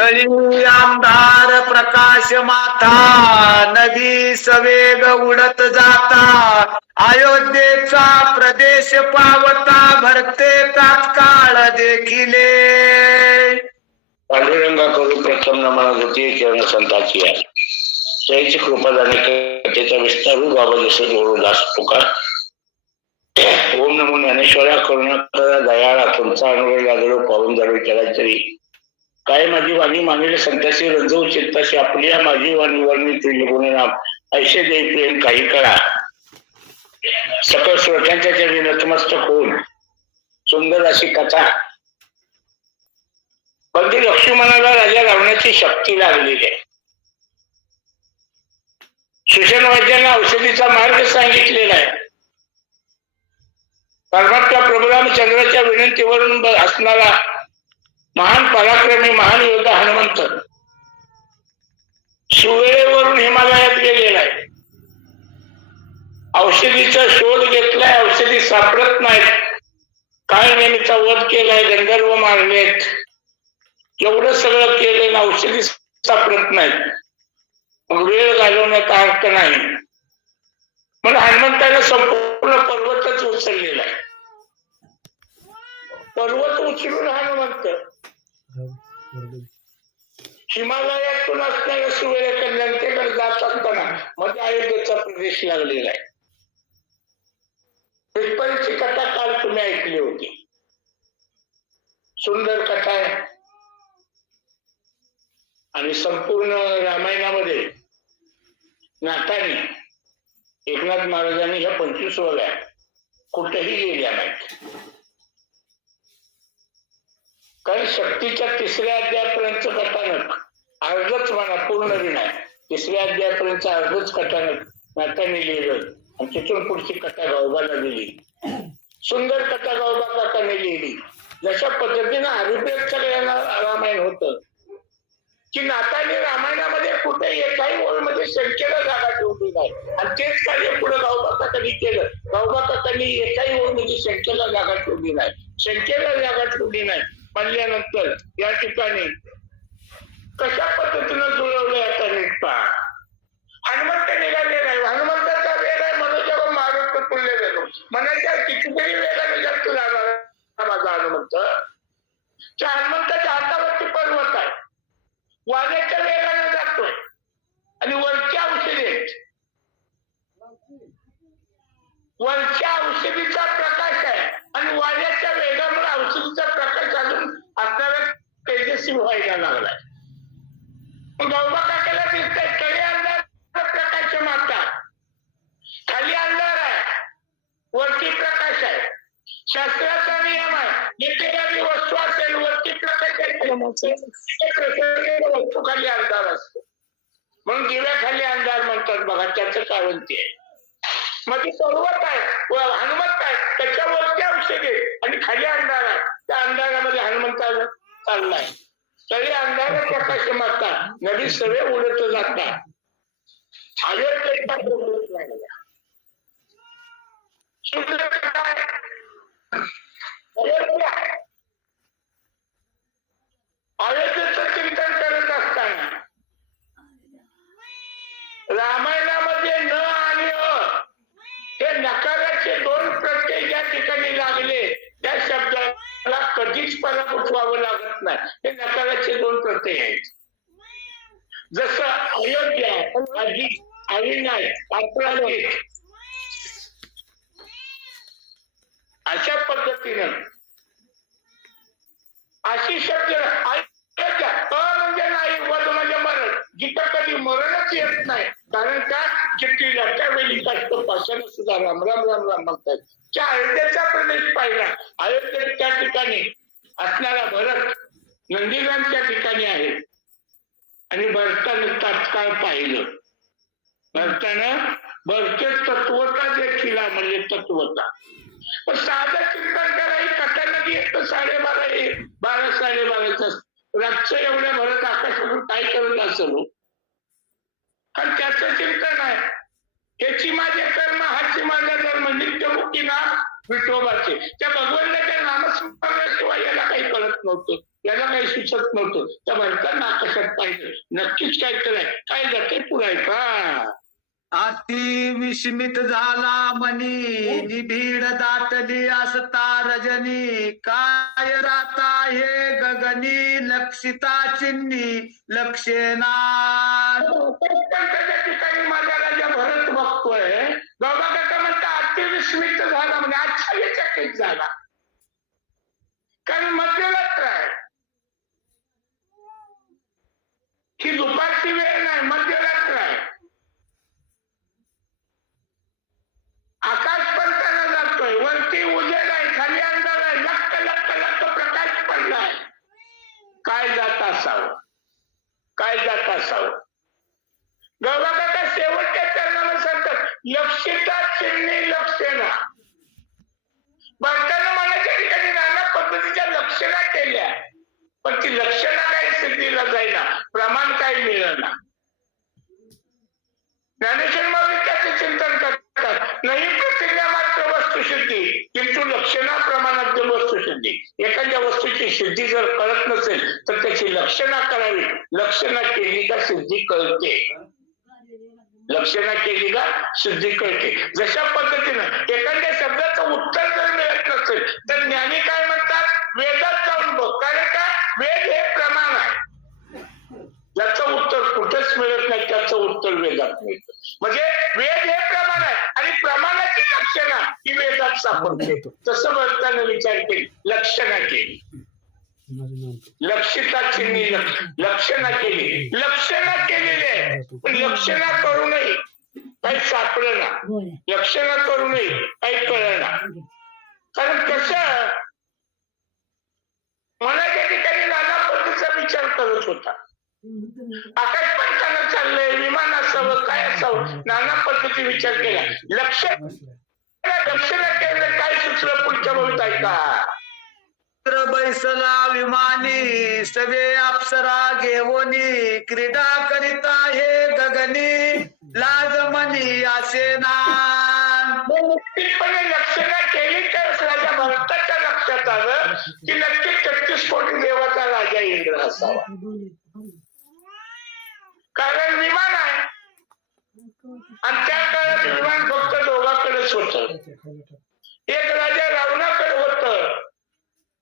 तळी आमदार प्रकाश माथा, नदी सवेग उडत जाता, अयोध्येचा प्रदेश पावता, भरते तात्काळ देखिले. पांडुरंगा करू प्रथम नमन होती चरण संताची आहे. त्याची कृपा झाली कथेचा विस्तारू बाबा जसे दास पुकार. ओम नमो ज्ञानेश्वरा करुणा दयाळा तुमचा अनुभव लागलो पाहून झालो विचारायला तरी काय माझी वाणी मानेल संताशी रंजवू चित्ताशी आपली माझी वाणी वर्णी त्रिलिगुण नाम ऐसे देव प्रेम काही कळा. सकल श्रोत्यांच्या चरणी नतमस्तक होऊन सुंदर अशी कथा. पण लक्ष्मणाला राजा रावणाची शक्ती लागलेली आहे. सुषण वैद्यांना औषधीचा मार्ग सांगितलेला आहे. परमात्मा प्रभू रामचंद्राच्या विनंतीवरून असणारा महान पराक्रमी महान योद्धा हनुमंत सुवेळेवरून हिमालयात गेलेला आहे. औषधीचा शोध घेतलाय, औषधी सापडत नाहीत. काय नेहमीचा वध केलाय, गंधर्व मारलेत, एवढं सगळं केलं, औषधी सापडत नाहीत. वेळ घालवण्यात अर्थ नाही. म्हणून हनुमंताला संपूर्ण पर्वतच उचललेला आहे. पर्वत उचलून हनुमंत हिमालयातून असणाऱ्या सुवेळेकडे लंकेकडे जात असताना मध्ये अयोध्येचा प्रदेश लागलेला आहे. तिथपर्यंतची कथा काल तुम्ही ऐकली होती. सुंदर कथा आहे. आणि संपूर्ण रामायणामध्ये नाथाने एकनाथ महाराजांनी ह्या 25 वळ्या कुठेही गेल्या नाहीत. कारण शक्तीच्या 3ऱ्या अध्यायापर्यंत कथानक अर्धच म्हणा, पूर्ण नाही, 3ऱ्या अध्यायापर्यंत अर्धच कथानक नाथाने लिहिलं आणि तिथून पुढची कथा गावबाला दिली. सुंदर कथा गावबा काकाने लिहिली. जशा पद्धतीनं अभिप्रेत सगळ्यांना रामायण होतं की नाथाने रामायणामध्ये कुठे एकाही ओळमध्ये शंकेला जागा ठेवली नाही. आणि तेच कार्य पुढे गावबा काकांनी केलं. गावबा काकांनी एकाही ओळमध्ये शंकेला जागा ठेवली नाही, शंकेला जागा ठेवली नाही म्हणल्यानंतर या ठिकाणी कशा पद्धतीनं जुळवलं आता नीट पहा. हनुमंत निघाले नाही. हनुमंताचा वेग आहे म्हणून जेव्हा मारुत तुल्य वेग म्हणायच्या कितीतरी वेगाने जास्त जाणार माझा हनुमंत. त्या हनुमंताच्या हातावरती पर्वत आहे, वाऱ्याच्या वेगाने जातोय आणि वरच्या औषधीत वरच्या औषधीचा प्रकाश आहे आणि वाऱ्याच्या वेगामुळे औषधीचा प्रकाश अजून असणारा तेजस्वी व्हायला लागलाय. गावबा काकाला दिसतंय तरी अंधार प्रकाश माता, खाली अंधार आहे, वरती प्रकाश आहे. शास्त्राचा नियम आहे, एखादी वस्तू असेल वरती प्रकाश आहे, वस्तू खाली अंधार असतो. म्हणून दिव्याखाली अंधार म्हणतात बघा. त्याचं कारण ते आहे. मग ती पर्वत आहे, हनुमंत आहे, त्याच्यावरती औषध आहे आणि खाली अंधार आहे. त्या अंधारामध्ये हनुमंत चाललाय. तरी अंधार प्रकाश माता, नदी सवे उडत जातात. अयोध्येचं चिंतन करत असताना रामायणामध्ये न आणि हे नकाराचे 2 प्रत्यय ज्या ठिकाणी लागले त्या शब्दाला कधीच परत उठवावं लागत नाही. हे नकाराचे 2 प्रत्यय आहेत. जसं अयोध्या, अधिक, अविनाश, अपराजित अशा पद्धतीनं अशी शब्द अयोध्या म्हणजे नाही, वध म्हणजे मरण. जिथं कधी मरणच येत नाही. कारण का चिठ्ठीला त्यावेळी कष्ट पाशाने सुद्धा राम राम राम राम म्हणतात. त्या अयोध्येचा प्रदेश पाहिला. अयोध्या त्या ठिकाणी असणारा भरत नंदीग्रामच्या ठिकाणी आहे आणि भरतानं तात्काळ पाहिलं. भरतानं भरते तत्वता देखील म्हणजे तत्वता. पण साधं चिंतन करायची कथा नदी एक तर 12:30 12:30 रातचं एवढ्या भरत आकाशातून काय करत असेल. कारण त्याचं चिंतन आहे, ह्याची माझे कर्म, हाची माझा धर्म, नित्यमुक्ती ना विठोबाचे. त्या भगवंताच्या नामस्मरणाशिवाय याला काही कळत नव्हतं, याला काही सुचत नव्हतं. त्या भरतांना आकाशात पाहिजे नक्कीच काय कराय काय जाते पुराय का. अति विस्मित झाला मनी निभीड दाटली असता रजनी काय राता हे गगनी लक्षिता चिन्नी लक्षेना. त्याच्या ठिकाणी माझा राजा भरत बघतोय. बाबा काका म्हणता अति विस्मित झाला म्हणजे आश्चर्यचकित झाला, कारण मध्यरात्र आहे, ही दुपारची वेळ नाही, मध्यरात्र आहे. आकाश पडताना जातोय, वरती उजेड आहे, खाली अंधार आहे, लक्क लक्क लक्क प्रकाश पडलाय. काय जात असावं, काय जात असावं. गौबा काका शेवटच्या चरणाला सांगतात लक्षिता चिन्नी लक्षणा. भरताना मनाच्या ठिकाणी नाना पद्धतीच्या लक्षणा केल्या, पण ती लक्षणा काही सिद्धीला जाईना, प्रमाण काही मिळेना. ज्ञानेश्वर माऊली त्याचे चिंतन करतात, नाही प्रतिज्ञा मात्र वस्तुसिद्धी किंतु लक्षणा प्रमाणात वस्तुसिद्धी. एखाद्या वस्तूची सिद्धी जर कळत नसेल तर त्याची लक्षणा करावी. लक्षणा केली का सिद्धी कळते, लक्षणा केली का सिद्धी कळते. जशा पद्धतीनं एखाद्या शब्दाचं उत्तर जर मिळत नसेल तर ज्ञानी काय म्हणतात, वेदात जाऊन बघ. कारण का वेद हे प्रमाण आहे, ज्याचं उत्तर कुठेच मिळत नाही त्याचं उत्तर वेदात मिळतं. म्हणजे वेद हे प्रमाण आहे आणि प्रमाणाची लक्षणा ही वेदात सापडते. तसं भरताना विचार केली, लक्षणा केली, लक्षिता चिन्ही लक्षणा केली, लक्षणा केलेली आहे, पण लक्षणा करूनही काही सापडलं ना, लक्षणा करूनही काही कळलं ना. कारण कसं मनाच्या ठिकाणी नाना पद्धतीचा विचार करत होता. आकाश पंथानं चाललंय, विमान असावं, काय असावं, नाना पद्धती विचार केला. लक्षणा केलं, काय सुचलं पुढच्या भवित ऐका. बैसला विमानी सवे अप्सरा घेवनी क्रीडा करिता हे गगनी लाजमनी असेना. निश्चितपणे लक्षणा केली तर राजा भरताच्या लक्षात आलं की नक्कीच 33 कोटी देवाचा राजा इंद्र असावा. कारण विमान आहे आणि त्या काळात विमान फक्त दोघांकडेच होत. एक राजा रावणाकडे होत,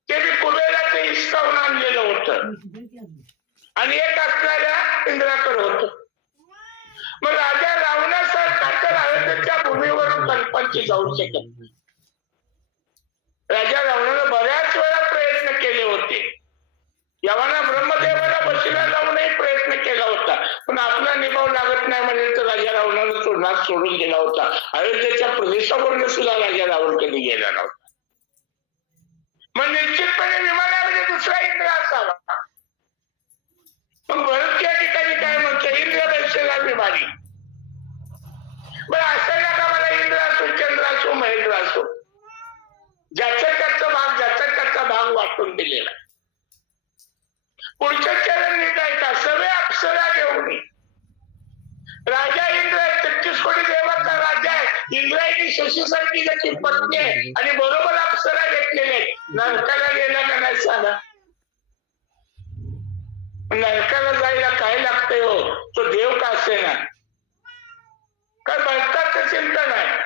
ते बी कुबेराचं हिसकावून आणलेलं होतं, आणि एक असणाऱ्या इंद्राकडे होत. मग राजा रावणासारखा तर अयोध्येच्या भूमीवरून कल्पांची जाऊ शकत नाही. राजा रावणानं बऱ्याच वेळा प्रयत्न केले होते, यावाना ब्रह्मदेवाला बशीला लावूनही प्रयत्न केला होता, पण आपला निभाव लागत नाही म्हणजे तर राजा रावणानं तो नाच सोडून गेला होता. अयोध्येच्या प्रदेशावरून सुद्धा राजा रावण कधी गेला नव्हता. मग निश्चितपणे विमानामध्ये दुसरा इंद्र असावा. मग भरत या ठिकाणी काय म्हणतो, इंद्र बैसला विमानी. बरं असं नका मला इंद्र असो, चंद्र असो, महेंद्र असो, ज्याचा त्याचा भाग वाटून दिलेला. पुढच्या चरण निघायचा सवे अप्सरा घेऊन. राजा इंद्र 33 कोटी देवाचा राजा आहे. इंद्रायणी शशीसारखी त्याची पत्नी आहे आणि बरोबर अप्सरा घेतलेले आहेत. नरकाला गेला का नाही सांगा. नरकाला जायला काय लागतंय हो, तो देव का असेना. काय भरताचं चिंतन आहे,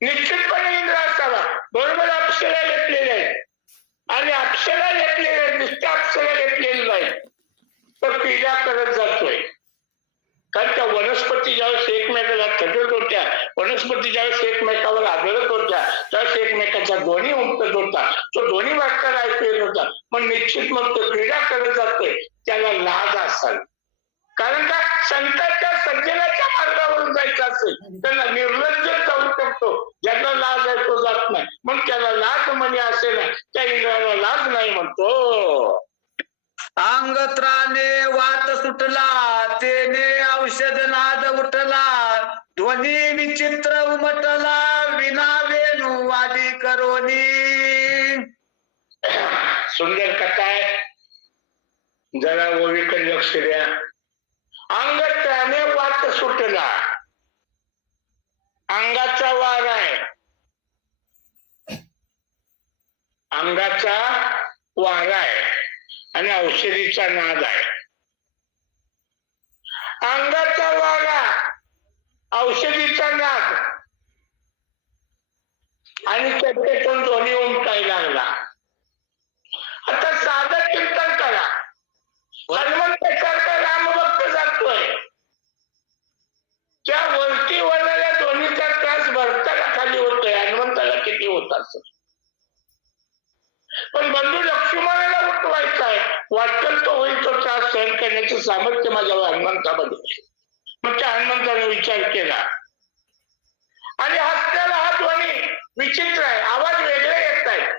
निश्चितपणे इंद्र असावा. बरोबर अप्सरा घेतलेले आहेत आणि अप्सरा घेतलेले आहेत, नुसत्या अप्सरा घेतलेली नाही तर पिढ्या करत जातोय. कारण त्या वनस्पती ज्यावेळेस एकमेकाला थटत होत्या, वनस्पती ज्यावेळेस एकमेकावर आदळत होत्या, त्यावेळेस एकमेकाच्या ध्वनी उमटत होता, तो ध्वनी वाटताना ऐकू येत होता. पण निश्चित मग तो क्रीडा करत जातोय, त्याला लाज असावी. कारण का संतांच्या सज्जनाच्या मार्गावरून जायचं असेल त्याला निर्लज्ज जाऊ शकतो, ज्याला लाज आहे तो जात नाही. मग त्याला लाज म्हणे असेल ना, त्या इंद्राला लाज नाही म्हणतो. अंगत्राने वात सुटला तेने औषध नाद उठला ध्वनी विचित्र उमटला विना वेणू वादी करोनी. सुंदर कथा आहे, जरा ओवीकडे लक्ष द्या. अंगत्राने वात सुटला, अंगाचा वार आहे, अंगाचा वारा आहे आणि औषधीचा नाद आहे. अंगाचा वारा, औषधीचा नाद आणि त्याच्यातून दोन्ही उमटायला लागला. आता साधं चिंतन करा. हनुमंतासारखा रामभक्त जातोय, त्या वरती वळणाऱ्या दोन्हीचा त्रास भरताना खाली होतोय, हनुमंताला किती होत असत. पण बंधू लक्ष्मणाला उठवायचा आहे, वाटेल तो होईल तो त्रास सहन करण्याचं सामर्थ्य माझ्या हनुमंतामध्ये. मग त्या हनुमंताने विचार केला आणि हसण्याला हा ध्वनी विचित्र आहे, आवाज वेगळे येत आहेत.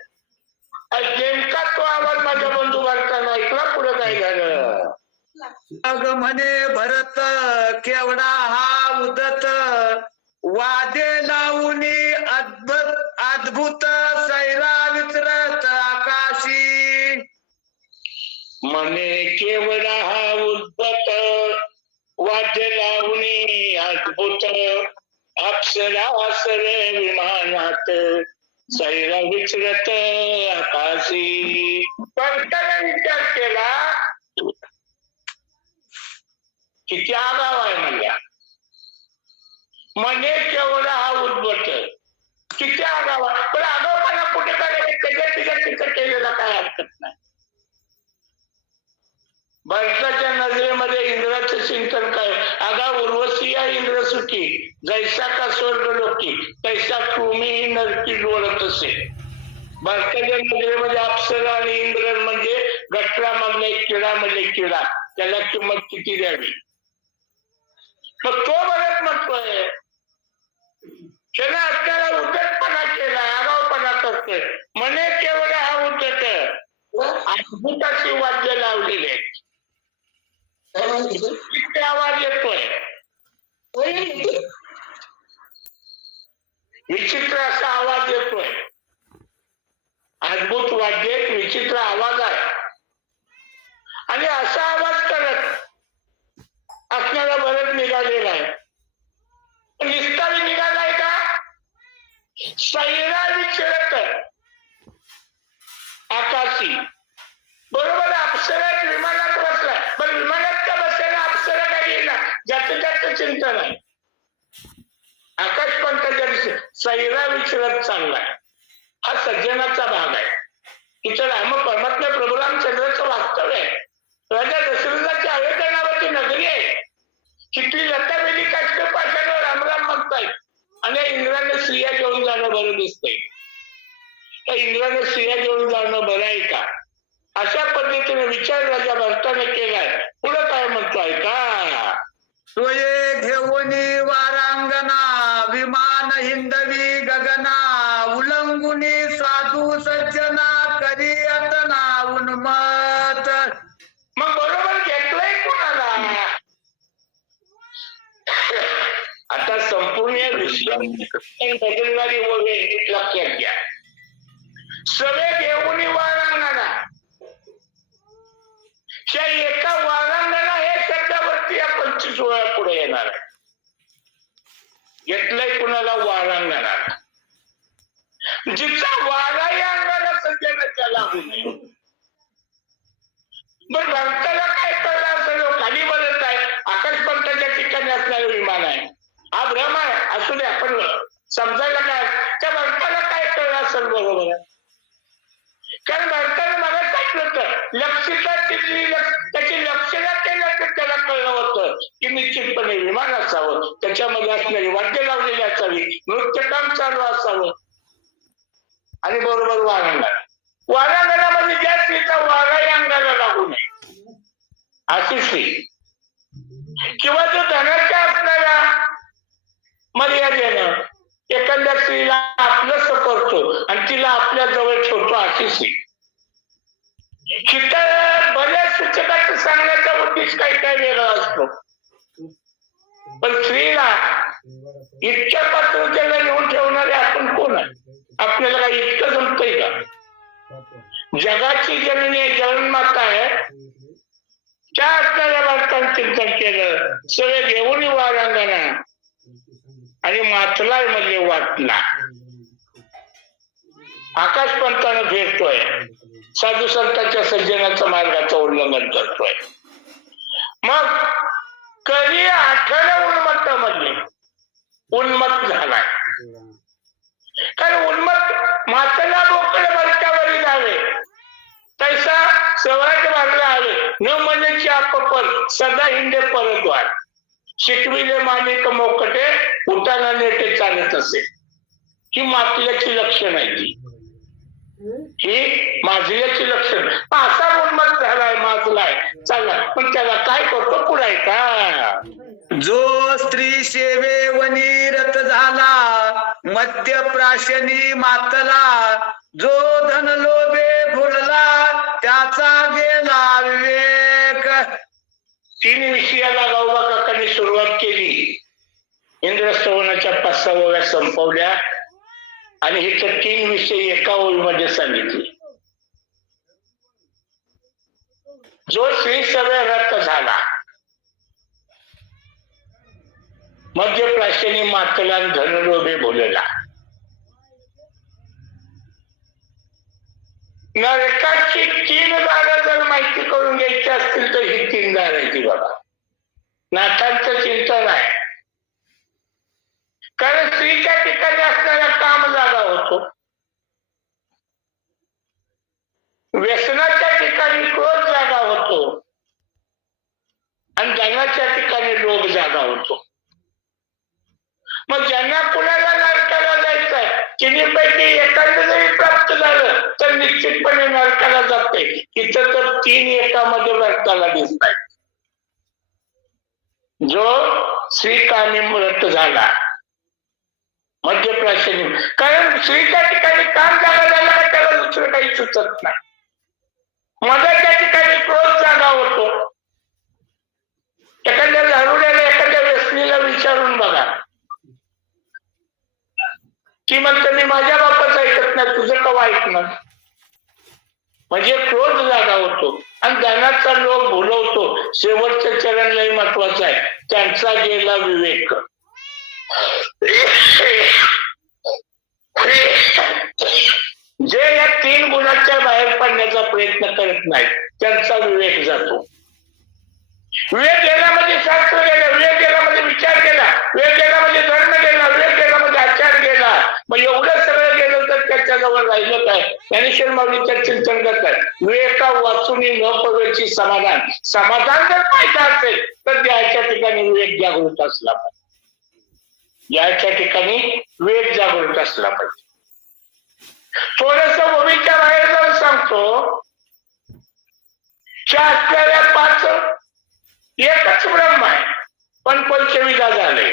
नेमका तो आवाज माझ्या बंधू भारताना ऐकला. पुढे काय झालं? अग म्हणे भरत केवढा हा उदत, वादे लावूनी अद्भुत सैरा विचरत आकाशी. म्हणे केवढा हा उद्भत, वाद्य लावणी अद्भुत, अप्सरासर विमानात सैरा विचरत आकाशी. पंताने विचार केला किती आगाव आहे म्हणल्या. म्हणे केवढा हा उद्भट, किती आगाव आहे. पण आगावपणा कुठे करायला त्याच्या तिथं केलेला काय हरकत नाही. भरताच्या नजरेमध्ये इंद्राचं चिंतन काय? अगा उर्वशी या इंद्र सुखी, जैसा का स्वर्ग लोकी, तैसा तुम्ही नरकी डोळत असे. भरताच्या नजरेमध्ये अप्सरा आणि इंद्र म्हणजे गटरामधला एक किडा म्हणजे किडा, त्याला किंमत किती द्यावी. मग तो बरंच म्हणतोय त्याने आपल्याला उद्धटपणा केला, आगावपणा करतोय. म्हणे केवढा हा उद्धट, अद्भुताची वाद्य लावलेले आहेत. किती आवाज येतोय, विचित्र असा आवाज येतोय. अद्भुत वाद्य, विचित्र आवाज आहे. आणि असा आवाज करत असणारा भरत निघालेला आहे. निस्तारी निघालाय का? सैरा विचरत आकाशी. बरोबर अप्सरा विमानात बसलाय, पण विमानात का बसायला अप्सरा काही येणार, ज्याचं त्याचं चिंतन आहे. आकाश पंथाच्या सैरा विचरत चाललाय. हा सज्जनाचा भाग आहे. तिथं राम परमात्मा प्रभू रामचंद्राचं वास्तव आहे. राजा दशरथाची अयोध्या नावाची नगरी आहे. तिथली लता वेली काष्ट पाशावर रामराम म्हणतायत आणि इंद्राने स्त्रिया घेऊन जाणं बरं दिसतंय. त्या इंद्राने स्त्रिया घेऊन जाणं बरं आहे का? अशा पद्धतीने विचार राजा भरताने केलाय. पुढं काय म्हणतोय का? सोये घेऊनी वारांगना, विमान हिंदवी गगना, उल्लंघुनी साधू सज्जना, करी अतना उन्मत. मग बरोबर घेतलंय कोणाला? आता संपूर्ण या विषयात बदलणारी व वेगळी लक्षात घ्या. सवे घेऊन वारांगणा, त्या एका वारांगणा हे शब्दावरती या 25 वेळा पुढे येणार आहे. घेतलंय कुणाला? वारांगणा. जिचा वारा या अंगाला सध्या लागू नये. पण भक्ताला काय कळलं असेल? खाली बरत आहे, आकाशपंथाच्या ठिकाणी असणारं विमान आहे. हा भ्रम आहे, असू दे, आपण समजायला काय. त्या भक्ताला काय कळलं असेल? बरोबर आहे. कारण भक्ताने मला सांगितलं होतं, त्याची लक्षणा केलं तर त्याला कळलं होतं की निश्चितपणे विमान असावं, त्याच्यामध्ये असणारी वाद्य लावलेली असावी, नृत्यकाम चालू असावं. आणि बरोबर वारांगणामध्ये ज्या स्त्रीचा वारा या अंगाला लागू नये अशी स्त्री, किंवा जो धनाच्या असणाऱ्या मर्यादेनं एखाद्या स्त्रीला आपलंच करतो आणि तिला आपल्या जवळ ठेवतो अशी स्त्री. तिथं बऱ्याच सूचकांचं सांगण्याचा उद्देश काही काही वेगळा असतो. पण स्त्रीला इतक्या पात्रतेला येऊन ठेवणारे आपण कोण आहे? आपल्याला काही इतकं जमतंय का? जगाची जननी जगन्माता आहे, त्या असणाऱ्या भारताने चिंतन केलं. सगळे घेऊन वारांगणा आणि मातला म्हणजे वाटला. आकाशपंथानं फिरतोय, साधू संतांच्या सज्जनाच्या मार्गाचं उल्लंघन करतोय. मग कधी 18 उन्मत्तामध्ये उन्मत्त झालाय. कारण उन्मत्त माताला बोकड बलकावरी जावे तैसा सवाट मारला आले न म्हणण्याची आपपर सदा हिंडे परद्वार शिकविले मानिक मोकटे उताना नेटे चालत असे. ही मातल्याची लक्षण आहे, ही माजल्याची लक्षण. असा उन्मत्त झालाय, माजलाय, चालला, पण त्याला काय करतो पुढे का? जो स्त्री सेवेवनी रत झाला मध्यप्राशनी मातला, जो धन लोभे भुलला त्याचा गेला विवेक. 3 विषयाला गावबा काकांनी सुरुवात केली. इंद्रस्तवनाच्या 5-6 ओव्या संपवल्या आणि इथं 3 विषय एका ओळीमध्ये सांगितले. जो श्री सवे रत झाला, मध्यप्राशनी मातला, धनलोभे भुलला. नरकाची 3 दारं जर माहिती करून घ्यायची असतील तर ही 3 दारं आहे ती बघा. नाथांचं चिंतन आहे. कारण स्त्रीच्या ठिकाणी असणारा काम जागा होतो, व्यसनाच्या ठिकाणी क्रोध जागा होतो आणि धनाच्या ठिकाणी लोभ जागा होतो. मग ज्यांना कुणाला नरकाला जायचंय, तिन्हीपैकी एखादं जरी प्राप्त झालं तर निश्चितपणे नरकाला जाते. इथं तर 3 एकामध्ये नरकाला दिसत आहेत. जो श्रीकामी व्रत झाला मध्यप्राशनी, कारण स्त्रीच्या ठिकाणी काम जागा झाला का त्याला दुसरं काही सुचत नाही. मधाच्या ठिकाणी क्रोध जागा होतो. एखाद्या दारुड्याला, एखाद्या व्यसनीला विचारून बघा, की म्हणतो मी माझ्या बापाचं ऐकत नाही, तुझं कवा ऐकणार? म्हणजे क्रोध जागा होतो आणि धनाचा लोभ भुलवतो. शेवटचं चरण लय महत्वाचं आहे, त्यांचा गेला विवेक. जे या 3 गुणाच्या बाहेर पडण्याचा प्रयत्न करत नाहीत त्यांचा विवेक जातो. विवेक गेला म्हणजे शास्त्र गेलं, विवेक गेला म्हणजे विचार गेला, विवेक गेला म्हणजे धर्म गेला, विवेक गेला म्हणजे आचार गेला. मग एवढं सगळं गेलं तर त्याच्याजवळ राहिलं काय? ज्ञानेश्वर माऊलीचं चिंतन करतात, विवेका वाचून न पवेची समाधान. समाधान जर पाहिजे असेल तर द्यायच्या ठिकाणी विवेक जागृत असला पाहिजे, याच्या ठिकाणी विवेक जागृत असला पाहिजे. थोडस भूमीच्या बाहेर जाऊन सांगतो, असलेल्या 5 एकच ब्रह्म आहे, पण पंचविधा झाले.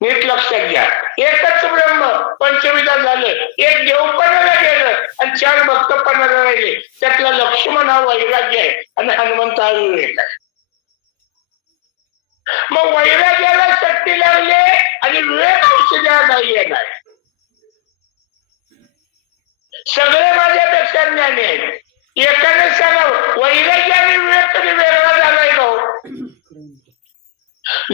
नीट लक्षात घ्या, एकच ब्रह्म पंचविधा झालं. एक देवपणाला गेलं आणि 4 भक्तपणाला राहिले. त्यातला लक्ष्मण हा वैराग्य आहे आणि हनुमंत हा विवेक आहे. मग वैराग्याला शक्ती लागली आणि विवेक औषधाला नाही येणार. सगळे माझ्यापेक्षा ज्ञानी आहेत. एकाने सांगा, वैराग्य आणि विवेक कधी वेगळा झालाय का?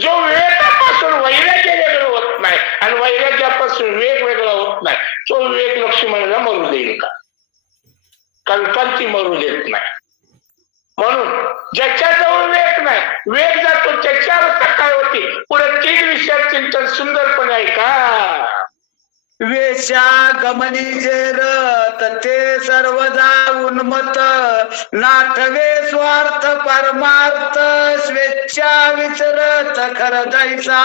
जो विवेकापासून वैराग्य वेगळं होत नाही आणि वैराग्यापासून विवेक वेगळा होत नाही, तो विवेक लक्ष्मणाला मरू देईल का? कल्पांती मरू देत नाही. म्हणून ज्याच्याजवळ विवेक नाही, विवेक जातो त्याची अवस्था काय होती? पुढे 3 विषयात चिंतन सुंदरपणे ऐका. वेशा गमनी जे रत ते सर्वदा उन्मत, नाठवे स्वार्थ परमार्थ स्वेच्छा विचरत खर दैसा.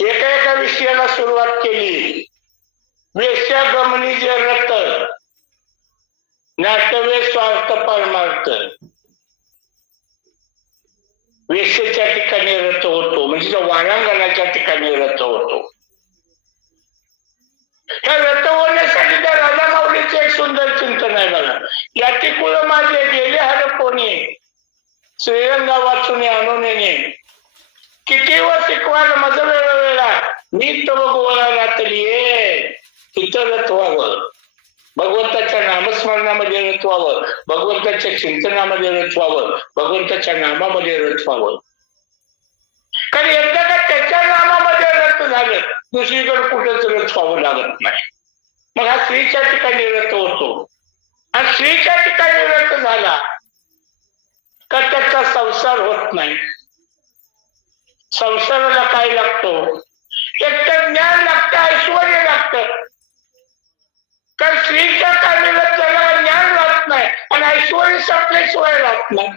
एका विषयाला सुरुवात केली. वेशा गमनी जे रत, नाठवे स्वार्थ परमार्थ. वेशेच्या ठिकाणी रत होतो म्हणजे वारांगणाच्या ठिकाणी रत होतो. ह्या रत होण्यासाठी त्या राजा माऊलीचे एक सुंदर चिंतन आहे बघा. याची कुळ माझे गेले हरपोने, श्रीरंगा वाचून आणून येणे, किती व शिकवाल मज वेळा, मी तव गोळा रातलीये. तिथं रत व्हावं, भगवंताच्या नामस्मरणामध्ये रत व्हावं, भगवंताच्या चिंतनामध्ये रत व्हावं, भगवंताच्या नामामध्ये रत व्हावं. कारण एकदा का त्याच्या नामामध्ये रत झालं, दुसरीकडे कुठेच रत व्हावं लागत नाही. मग हा स्त्रीच्या ठिकाणी रत होतो आणि स्त्रीच्या ठिकाणी रत झाला का त्याचा संसार होत नाही. संसाराला काय लागतो? एक तर ज्ञान लागतं, ऐश्वर्य लागतं. कारण स्त्रीच्या कार्यरत झाल्याला ज्ञान राहत नाही आणि ऐश्वर्य संपल्याशिवाय राहत नाही.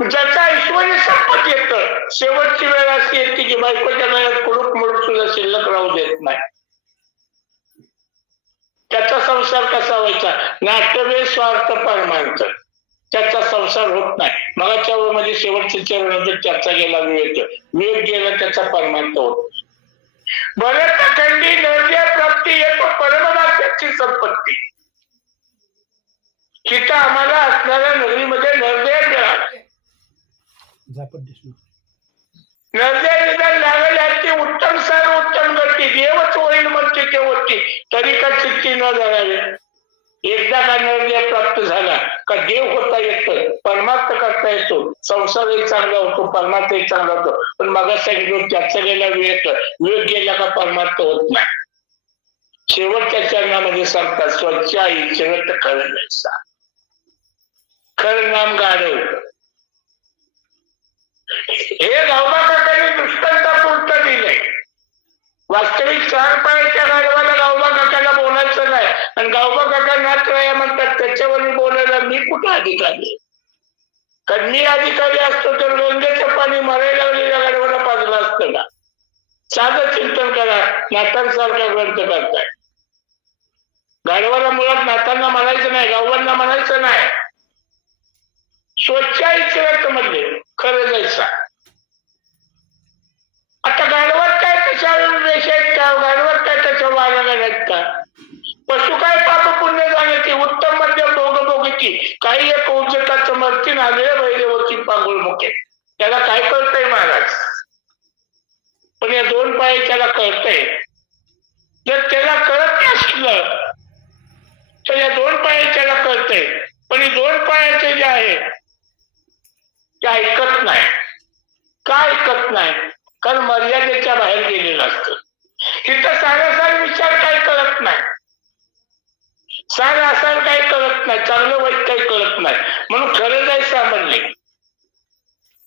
ज्याचं ऐश्वर्य संपत येतं, शेवटची वेळ अशी येते की बायकोच्या वेळात कुडूक मुडूक सुद्धा शिल्लक राहू देत नाही. त्याचा संसार कसा व्हायचा? नाट्यवे स्वार्थ परमार्थ. त्याचा संसार होत नाही. मगाच्या मध्ये शेवटच्या चरणात त्याचा गेला विवेक, विवेक गेला त्याचा परमार्थ होत. भरत खंडी नर्दय प्राप्ती एक परमनाथाची संपत्ती. तिथं आम्हाला असणाऱ्या नगरीमध्ये नर्दय मिळाला. नर्दय निदान लागल याची उत्तम सार उत्तम गती देवच होईल म्हणते ते होती, तरी का चित्ती न धरावे. एकदा का नर्दय प्राप्त झाला का देव होता येतं, परमार्थ करता येतो, संसारही चांगला होतो, परमार्थही चांगला होतो. पण मागासाठी त्याचा गेला विवेक, विवेक गेला का परमार्थ होत नाही. शेवटच्या चरणामध्ये सांगतात स्वच्छ आई शेवट खरं नैसा, खरं नाम गाढव. हे गावबा काकांनी दृष्टांतापुरतं दिलंय. वास्तविक 4 पायाच्या गाढवाला गावबा काकाला बोलायचं नाही आणि गावबा काका नाथराया म्हणतात त्याच्यावर बोलायला मी कुठं अधिकारी? कारण मी अधिकारी असतो तर गंगेचं पाणी मरायला लागलेल्या गाढवाला पाजलं असतं का? साधं चिंतन करा. नाथांसारखा ग्रंथ करताय. गाढवाला मुळात नाथांना म्हणायचं नाही, गावांना म्हणायचं नाही. स्वच्छ इच्छित म्हणजे खरं जायचा. आता गाढवात काय कशा रेष आहेत का? गाढवात काय कशा वागायला आहेत का? पशु काय पाप पुण्य जाण्याची उत्तम मध्यम भोगभोगीची काही एक उद्योगाचं मर्तीन आले वैरे होती पांगुळ मुखे. त्याला काय कळतंय महाराज? पण या 2 पायाच्याला कळतंय. जर त्याला कळत नसलं तर या 2 पायाच्याला कळतंय, पण हे 2 पायाचे जे आहे ते ऐकत नाही. का ऐकत नाही? कारण मर्यादेच्या बाहेर गेलेलं असतं. तिथं सारासार विचार काही कळत नाही, सार असार काही कळत नाही, चांगलं वाईट काही कळत नाही. म्हणून खरं जायचं म्हणले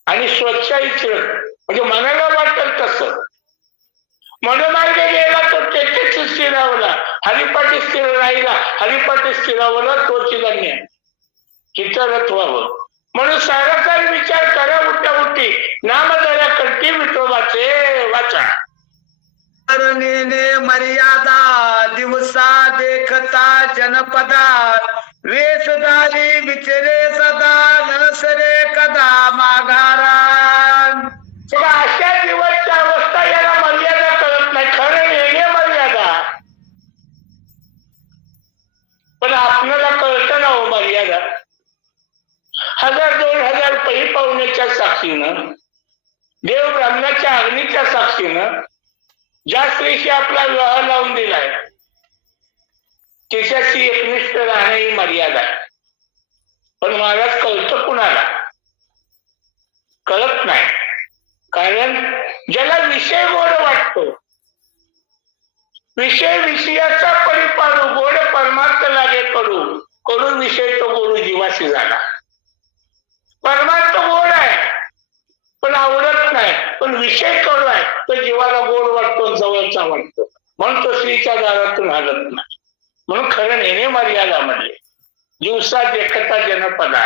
आणि स्वच्छ इचरत म्हणजे मनाला वाटत तसं मनोमार्ग गेला तो तेथेच स्थिरावला. हरिपाठी स्थिर राहिला, हरिपाठी स्थिरावला तोची गण्य चित्ररथ व्हावं. म्हणून सारासार विचार करा उठा उठी नाम जरा कंठी विठोबाचे वाचा. करणे मर्यादा दिवसा देखता जनपदा वेशधारी विचरे सदा नसरे कदा माघारा. अशा दिवसची अवस्था याला मर्यादा कळत नाही. खरं येणे मर्यादा, पण आपल्याला कळतं ना हो मर्यादा. 1000-2000 पै पाहुण्याच्या साक्षीनं, देव ब्राह्मणाच्या अग्नीच्या साक्षीनं ज्या स्त्रीशी आपला विवाह लावून दिलाय तिच्याशी एकनिष्ठ राहणं ही मर्यादा आहे. पण महाराज कळतं कुणाला? कळत नाही. कारण ज्याला विषय गोड वाटतो, विषय विषयाचा परिपाडू गोड परमार्थ लागे कडू, कडू विषय तो गुरु जीवाशी झाला. परमार्थ गोड आहे पण आवडत नाही, पण विषय कडू आहे तो जीवाला गोड वाटतो, जवळचा वाटतो, म्हणून तो स्त्रीच्या दारातून हलत नाही. म्हणून खरं नेणे मर्यादा म्हणले. दिवसा देखता जनपदा.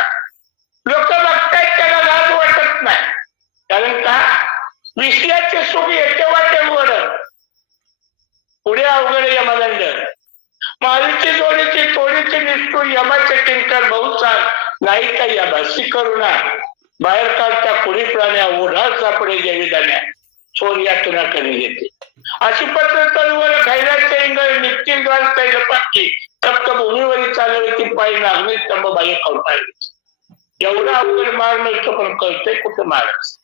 लोक बघतायत त्याला लाज वाटत नाही. कारण का? विषयाचे सुख येते वाटे गोड, पुढे अवघड यमदंड. मारीची जोडीची तोडीची निष्ठूर यमाचे टिंकर बहुसार नाही का यमासी करुणा. बाहेर काढता कुणी प्राण्या ओढा सापडे जैविधान्या चोर यातुना करी घेते. अशी पत्र तरुवर खैराचे इंगळ निश्चित द्वार तैल पाठी तप्त भूमीवरी चालवती पायी नागणी स्तंभ बाह्य कवटाळली. एवढा अवघड मार मिळतो पण कळतंय कुठं महाराज?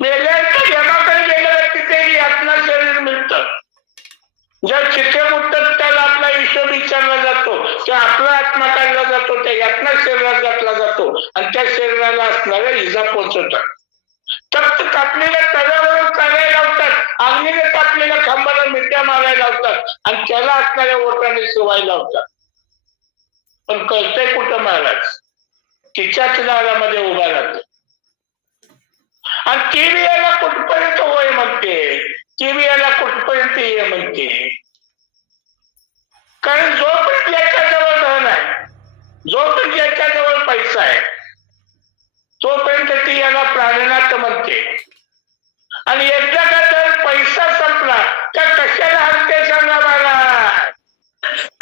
मेल्यानंतर यमाकडे गेल्यावर तिथे यातना शरीर मिळतं. ज्या चिठ्ठ्या उठतात त्याला आपला हिशोब विचारला जातो, त्या आपला आत्मा काढला जातो, त्या यातना शरीरात घातला जातो आणि त्या शरीराला असणाऱ्या इजा पोचवतात. तप्त कापलेल्या तव्यावरून चालायला लावतात. अग्नीने तापलेल्या खांबाला मिठ्या मारायला लावतात आणि त्याला असणाऱ्या ओठाने शिवायला लावतात. पण कळतंय कुठं महाराज? तिच्याच दारामध्ये उभा राहतो आणि ती बी याला कुठपर्यंत होय म्हणते, ती बी याला कुठपर्यंत ये म्हणते. कारण जोपर्यंत याच्याजवळ धन आहे, जोपर्यंत याच्याजवळ पैसा आहे, तोपर्यंत ती याला प्राणनाथ म्हणते. आणि एकदा का जर पैसा संपला तर कशाला हत्ते सांगा मला?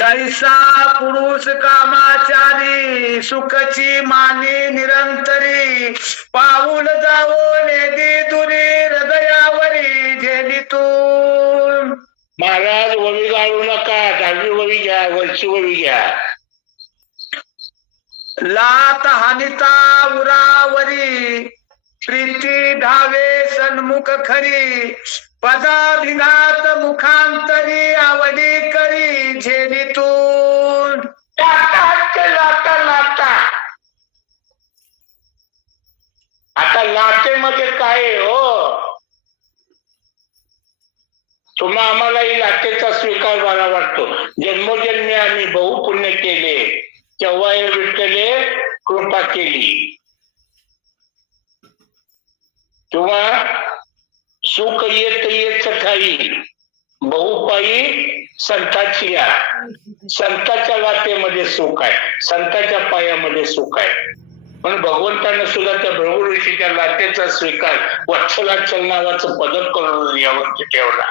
तैसा पुरुष कामाचारी सुखची मानी निरंतरी पाऊल जावो नेदी दुरी हृदयावरी झेलितून. महाराज ववी गाळू नका, 10वी ववी घ्या, वरची ववी घ्या. लात हानिता उरावरी प्रीती धावे सन्मुख खरी पदाभिघात मुखांतरी आवडी करी झेलितून. लाता लाता. आता लाटेमध्ये काय आहे हो? तुम्हा आम्हालाही लाटेचा स्वीकार मला वाटतो. जन्मोजन्मी आम्ही बहुपुण्य केले, तेव्हा हे विठ्ठले कृपा केली. किंवा सुख येत येत ठाई बहुपायी संताची या. संताच्या लाटेमध्ये सुख आहे, संताच्या पायामध्ये सुख आहे. पण भगवंतानं सुद्धा त्या भृगु ऋषीच्या लाटेचा स्वीकार वत्सलाचल नावाचं पदक करून यावरती ठेवला.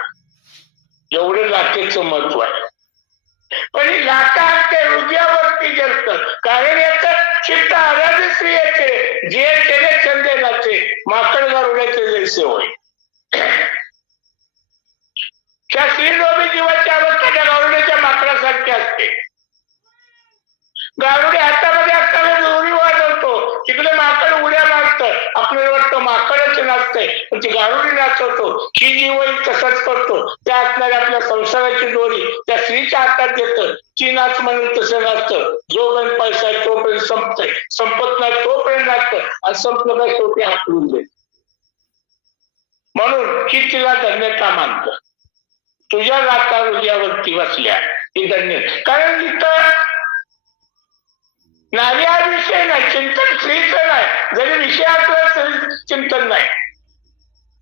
एवढं लाटेचं महत्व आहे. पण ही लाटा ते हृदयावरती जळत. कारण याचं चित्त आराधी स्त्रियेचे जे तेने चंदे नाचे माकड गारुड्याचे जैसे होय. त्या स्त्रीलोभी जीवाची अवस्था त्या गारुड्याच्या माकडासारखी असते. गारुडे हातामध्ये असताना दोरी वाजवतो, तिकडे माकड उड्या मारतं. आपल्याला वाटतं माकडच नाचतंय, पण ती गारुडी नाचवतो. ही जीवही तसंच करतो. त्या असणाऱ्या आपल्या संसाराची दोरी त्या स्त्रीच्या हातात येतं. ती नाच म्हणून तसं नाचतं. जोपर्यंत पैसा आहे तोपर्यंत संपतंय, संपत नाही तोपर्यंत नाचतं आणि संपलं काय शेवटी हाकलून देत. म्हणून ही तिला धन्यता मानतं. तुझ्या लाटा हृदयावरती बसल्या ती धन्य. कारण इथं नारी हा विषय नाही, चिंतन स्त्रीचं नाही. जरी विषय असला तरी चिंतन नाही.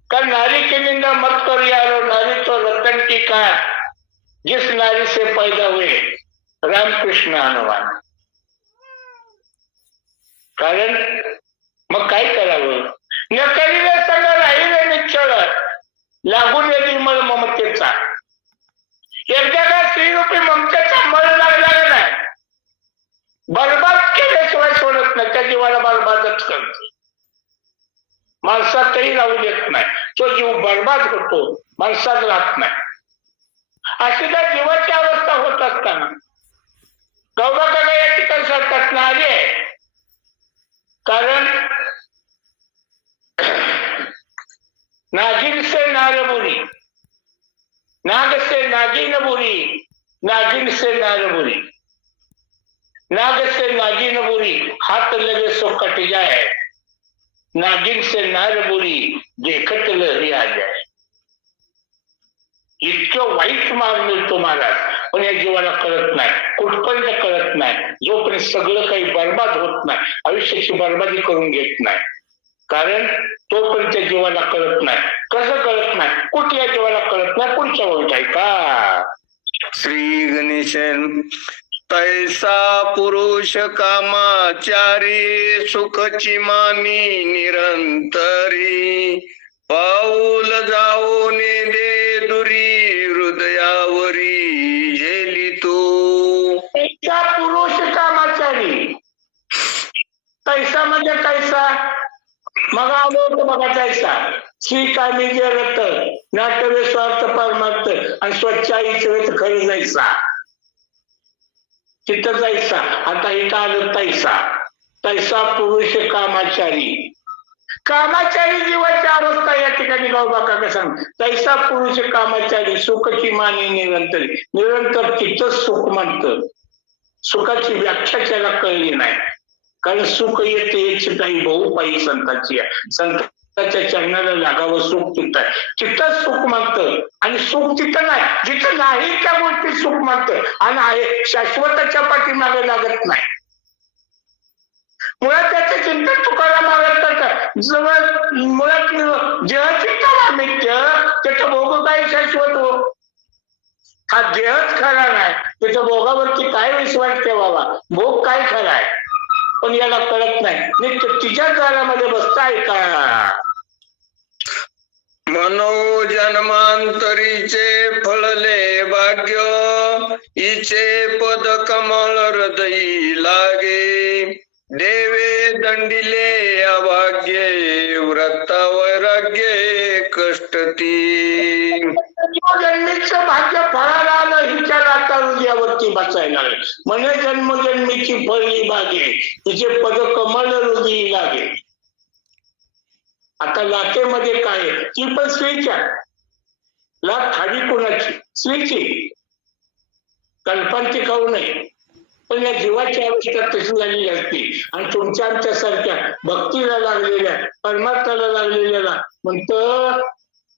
कारण नारी की निंदा मत करू यारो, नारी तो रतन की खान, जिस नारी से पैदा हुए रामकृष्ण हनुमान. कारण मग काय करावं? नकरीने सगळं राहिले निश्चळ लागून येईल मळ ममतेचा. एकदा का स्त्रीरूपी ममतेचा मळ लागला नाही, बरबाद केल्याशिवाय सोडत नाही. त्या जीवाला बरबादच करते. माणसातही राहू देत नाही. तो जीव बरबाद होतो, माणसात राहत नाही. अशी त्या जीवाची अवस्था होत असताना गौबा काका या ठिकाणी सरतात ना आली आहे. कारण नागिन से नारबुरी, नाग से नागिन बुरी, नागिन से नारबुरी, नाग से नागिन बुरी, हाथ लगे सो कट जाए, नागिन से नारबुरी, देखत लहरी आ जाए. इतकं वाईट मार्ग मिळतो महाराज, पण या जीवाला कळत नाही. कुठपर्यंत कळत नाही? जोपर्यंत सगळं काही बर्बाद होत नाही, आयुष्याची बर्बादी करून घेत नाही. कारण तोपर्यंत जीवाला कळत नाही. कसं कळत नाही? कुठल्या जीवाला कळत नाही? पुढच्या वळून आहे का? श्री गणेशन. तैसा पुरुष कामाचारी सुखची मानी निरंतरी पाऊल जाऊन दे दुरी हृदयावरी झेलितो. तैसा पुरुष कामाचारी. तैसा म्हणजे कैसा? मग आलो होतो बघा तैसा. श्री कामी जे रत नाटवे स्वार्थ परमार्थ आणि स्वच्छ आईचं खरं जायचा तिथं जायचा. आता इथं आलं तैसा. तैसा पुरुष कामाचारी. कामाचारी जीवाची अवस्था या ठिकाणी गौबा काका सांग. तैसा पुरुष कामाचारी सुखची मानी निरंतर. निरंतर तिथंच सुख म्हणतं. सुखाची व्याख्या त्याला कळली नाही. कारण सुख येते याची काही बहुपायी संताची आहे. संत त्याच्या चरणाला लागावं, सुख तिथं आहे. तिथं सुख मागतं आणि सुख तिथं नाही, जिथं नाही त्या गोष्टी सुख मागतं आणि आहे शाश्वताच्या पाठीमागे लागत नाही. मुळात त्याचं चिंतन तुकाराम मागत जवळ मुळात जेव्हा चिंतन नित्य त्याचं भोग काय शाश्वत हो. हा देहच खरा नाही, त्याच्या भोगावरती काय विश्वास ठेवावा, भोग काय खरा आहे, पण याला कळत नाही. नित्य तिच्या दारामध्ये बसताय का. मनोजन्मांतरीचे फळले भाग्य, इचे पद कमळ हृदयी लागे. देवे दंडिले अभाग्ये, व्रता वैराग्ये कष्टती. जन्मीचं भाग्य फळाला आलं, हिच्या लाता हृदयावरती बसायला लागले. म्हणे जन्मजन्मीची फळली बागे, तिचे पद कमळ हृदयी लागे. आता लातेमध्ये काय, ती पण स्त्रीच्या लाट खाली कोणाची, स्त्रीची. कल्पांती खाऊ नये, पण या जीवाची अवस्था तशी झालेली असते. आणि तुमच्या आमच्यासारख्या भक्तीला लागलेल्या, परमार्थाला लागलेल्या म्हणतं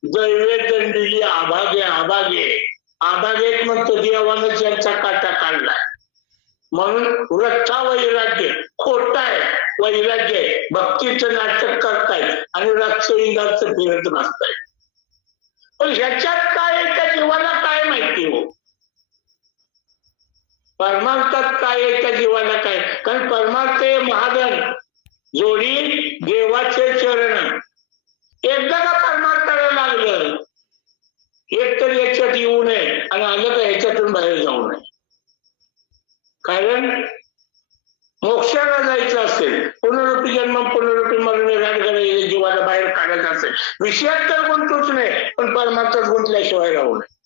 दैवे दंडिली आभागे. आभागे आभागेत म्हणतो देवानं यांचा काटा काढलाय. म्हणून वृथा वैराग्य खोट आहे, वैराग्य आहे. भक्तीचं नाटक करतायत आणि राक्षईंगाचं फिरत नसतायत. पण ह्याच्यात काय आहे, त्या जीवाला काय माहिती हो. परमार्थात काय आहे त्या जीवाला काय, कारण परमार्थ हे महाधन जोडी देवाचे चरण. एकदा का परमार्थाला लागलं, एक तर याच्यात येऊ नये आणि आलं का ह्याच्यातून बाहेर जाऊ नये. कारण मोक्षाला जायचं असेल, पुनरुपी जन्म पुनरुपी मरण राजगड जीवाला बाहेर काढायचं असेल, विषयात तर गुंतूच नाही, पण परमार्थात गुंतल्याशिवाय राहू नये.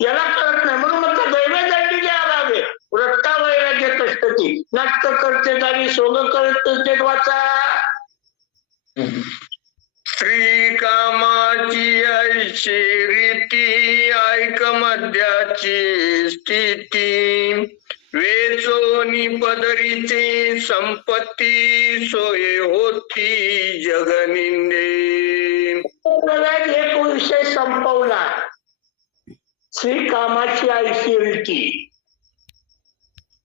याला कळत नाही. म्हणून म्हटलं दैवे दंडीले आभागे, व्रता वैराग्य कष्टती. नाट्य करते दारी सोंग करते वाचा. स्त्री कामाची ऐशी रीती, ऐक मध्याची स्थिती. वेचोनी पदरीची संपत्ती, सोय होती जगनिंदे. एक विषय संपवला, श्री कामाची ऐशी रीती.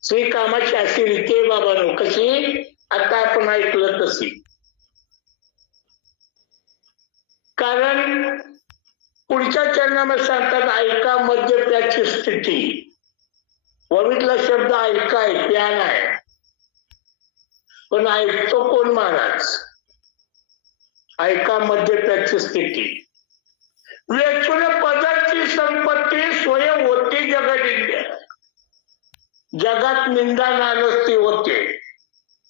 श्री कामाची अशी रीती बाबांनो, कशी आता आपण ऐकलं तशी. कारण पुढच्या चरणामध्ये सांगतात ऐका मध्य त्याची स्थिती. ववीतला शब्द ऐका आहे, प्यान आहे, पण ऐकतो कोण महाराज. ऐका मध्य त्याची स्थिती. वेचून पदाची संपत्ती, सोय होती जगनिंद्य. जगात निंदा नालस्ती होते.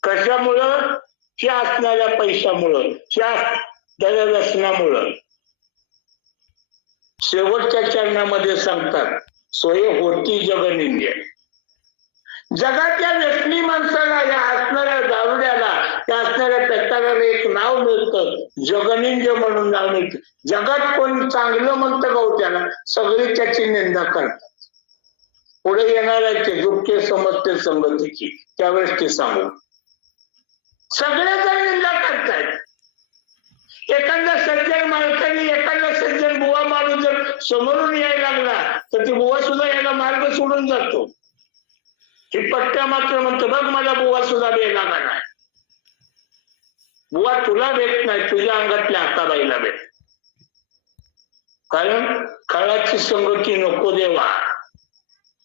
कशामुळं, ह्या असणाऱ्या पैशामुळं, ह्या दरव्यसनामुळं. शेवटच्या चरणामध्ये सांगतात सोय होती जगनिंद्य. जगाच्या व्यसनी माणसाला, या असणाऱ्या दारुड्याला, त्या असणाऱ्या पेटाला एक नाव मिळतं, जगनिंद्य म्हणून नाव मिळतं. जगात कोण चांगलं म्हणतं का हो त्याला, सगळी त्याची निंदा करतात. पुढे येणार आहे ते दुःखे समजते संगतीची, त्यावेळेस ते सांगू. सगळेजण निंदा करतायत. एखादा सज्जन माणसाने एखादा सज्जन बुवा माणूस जर समोरून यायला लागला तर ती बुवा सुद्धा याला मार्ग सोडून जातो. ही पट्ट्या मात्र म्हणतो बघ मला बुवा सुद्धा भेट लागा नाही. बुवा तुला भेट नाही, तुझ्या अंगातल्या हाताबाईला भेट. कारण काळाची संगती नको देवा,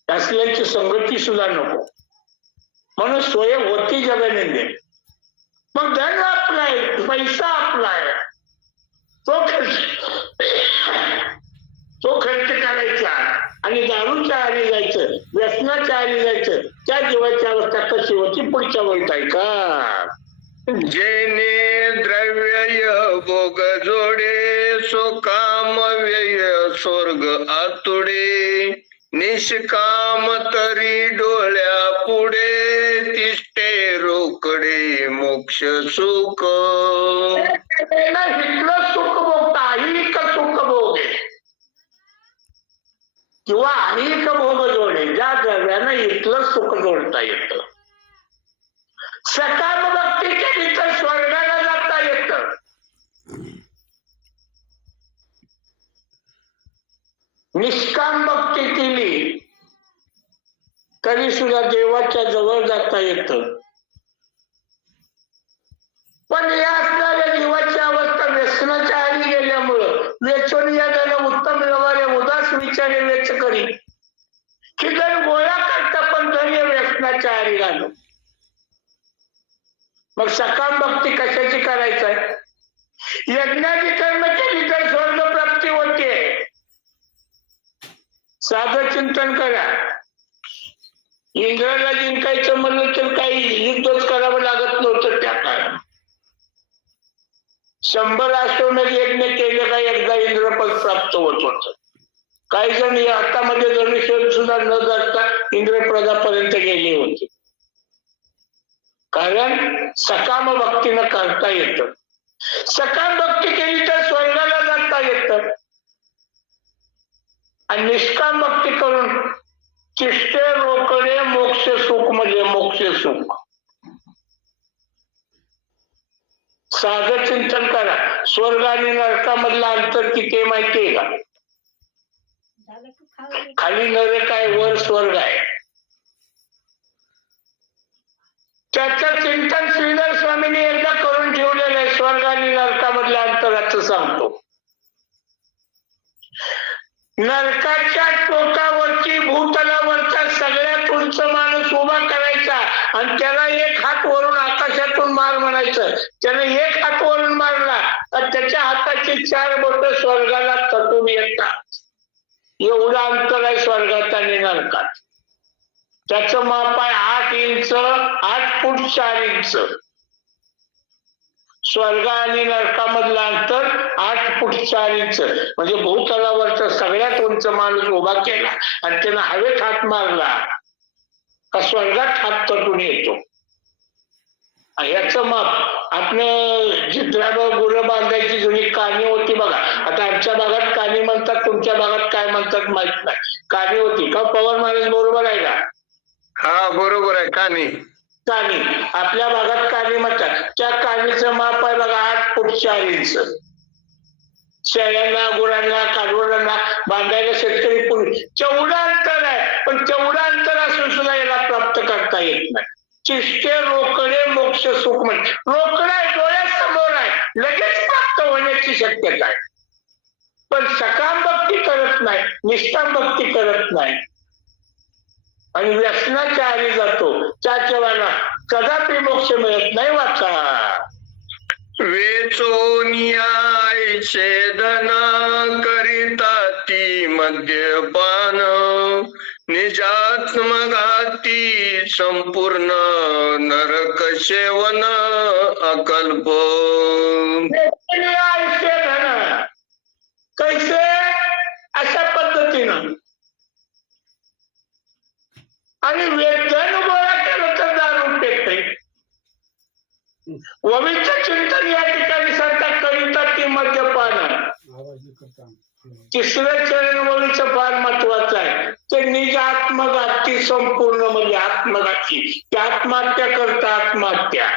असल्याची संगती सुद्धा नको. म्हणून सोय होती जगनिंदे. मग धन आपलाय, पैसा आपलाय, तो खर्च करायचा आणि दारूच्या आरी जायचं, व्यसनाच्या आरी जायचं. त्या जीवाची अवस्था कशी होती पुढच्या वळीत आहे का. जेने द्रव्य भोग जोडे, सो काम व्यय स्वर्ग आतुडे. निष्काम तरी डोळ्या पुढे, तिष्ठे रोकडे मोक्ष सुख. इथलं सुख भोगता अहिक सुख भोगे किंवा अहिक भोग जोडे, ज्या द्रव्यानं इथलं सुख जोडता येत. सकाम भक्तीच्या इथं स्वर्गाला जाता येत. निष्काम भक्ती केली तरी सुद्धा देवाच्या जवळ जाता येतं. पण या असणाऱ्या जीवाची अवस्था व्यसनाच्या आधी गेल्यामुळं वेचून या त्याला उत्तम व्यवहार उदास विचारे वेच करी की जर गोळा करता पण तरी व्यसनाच्या आधी घालू. मग सकाम भक्ती कशाची करायचं आहे? यज्ञाची कर्म केली तर स्वर्ग प्राप्ती होते. साधं चिंतन करा. इंद्राला जिंकायचं म्हणलं तर काही युद्धच करावं लागत नव्हतं त्या काळात. 100 अश्वमेध यज्ञ केले का एकदा इंद्रपद प्राप्त होत होत. काही जण या हातामध्ये धनुष्य सुद्धा न जाता इंद्रपदापर्यंत गेले होते. कारण सकाम भक्तीनं करता येतं. सकाम भक्ती केली तर स्वर्गाला जाता येतं. आणि निष्काम भक्ती करून चिष्टे रोकडे मोक्ष सुख म्हणजे मोक्ष सुख. साधं चिंतन करा. स्वर्ग आणि नरकामधलं अंतर किती माहितीये का? खाली नरक आहे, वर स्वर्ग आहे. त्याचं चिंतन श्रीधर स्वामींनी एकदा करून ठेवलेलं आहे. स्वर्ग आणि नरकामधल्या अंतराचं सांगतो. नरकाच्या टोकावरची भूतलावरचा सगळ्यात उंच माणूस उभा करायचा आणि त्याला एक हात वरून आकाशातून मार म्हणायचं. त्याने एक हात वरून मारला तर त्याच्या हाताची 4 बोट स्वर्गाला तटून येतात. एवढं अंतर आहे स्वर्गात आणि नरकात. त्याचं माप आहे 8 इंच, 8 फूट 4 इंच. स्वर्ग आणि नरकामधलं अंतर 8 फूट 4 इंच. म्हणजे भूतलावरचा सगळ्यात उंच माणूस उभा केला आणि त्यानं हवेत हात मारला का स्वर्गात हात तटून येतो. याचं माप आपलं चित्रावर गुरं बांधायची जुनी कानी होती बघा. आता आमच्या भागात कानी म्हणतात, तुमच्या भागात काय म्हणतात माहित नाही. कानी होती का? पवार महाराज बरोबर आहे का? हा बरोबर आहे. कानी कानी आपल्या भागात कानी म्हणतात. त्या कानीचं माप आहे बघा 8 फूट 4 इंच. शेळ्यांना, गुरांना, कालवडांना बांधायला शेतकरी पूर्वी तेवढं अंतर आहे. पण तेवढं अंतर असून सुद्धा याला प्राप्त करता येत नाही. चिष्टे रोकडे मोक्ष सुख म्हणजे रोकड आहे, डोळ्यासमोर आहे, लगेच प्राप्त होण्याची शक्यता आहे. पण सकाम भक्ती करत नाही, निष्काम भक्ती करत नाही आणि व्यसनाच्या आधी जातो. त्याच्यावाला कदापि मोक्ष मिळत नाही. वाचा वेचोनियायचे धन करिता ती मद्यपान निजात्मघाती संपूर्ण नरक सेवन अकल्प. धन कैसे? अशा पद्धतीनं. आणि वेदन गोळा केलं तर दारू पेटते. वमीचं चिंतन या ठिकाणी सांगता करिता ती मद्यपान. तिसरं चरण वमीचं फार महत्वाचं आहे. ते निज आत्मघाती संपूर्ण म्हणजे आत्मघाती. ते आत्महत्या करता आत्महत्या.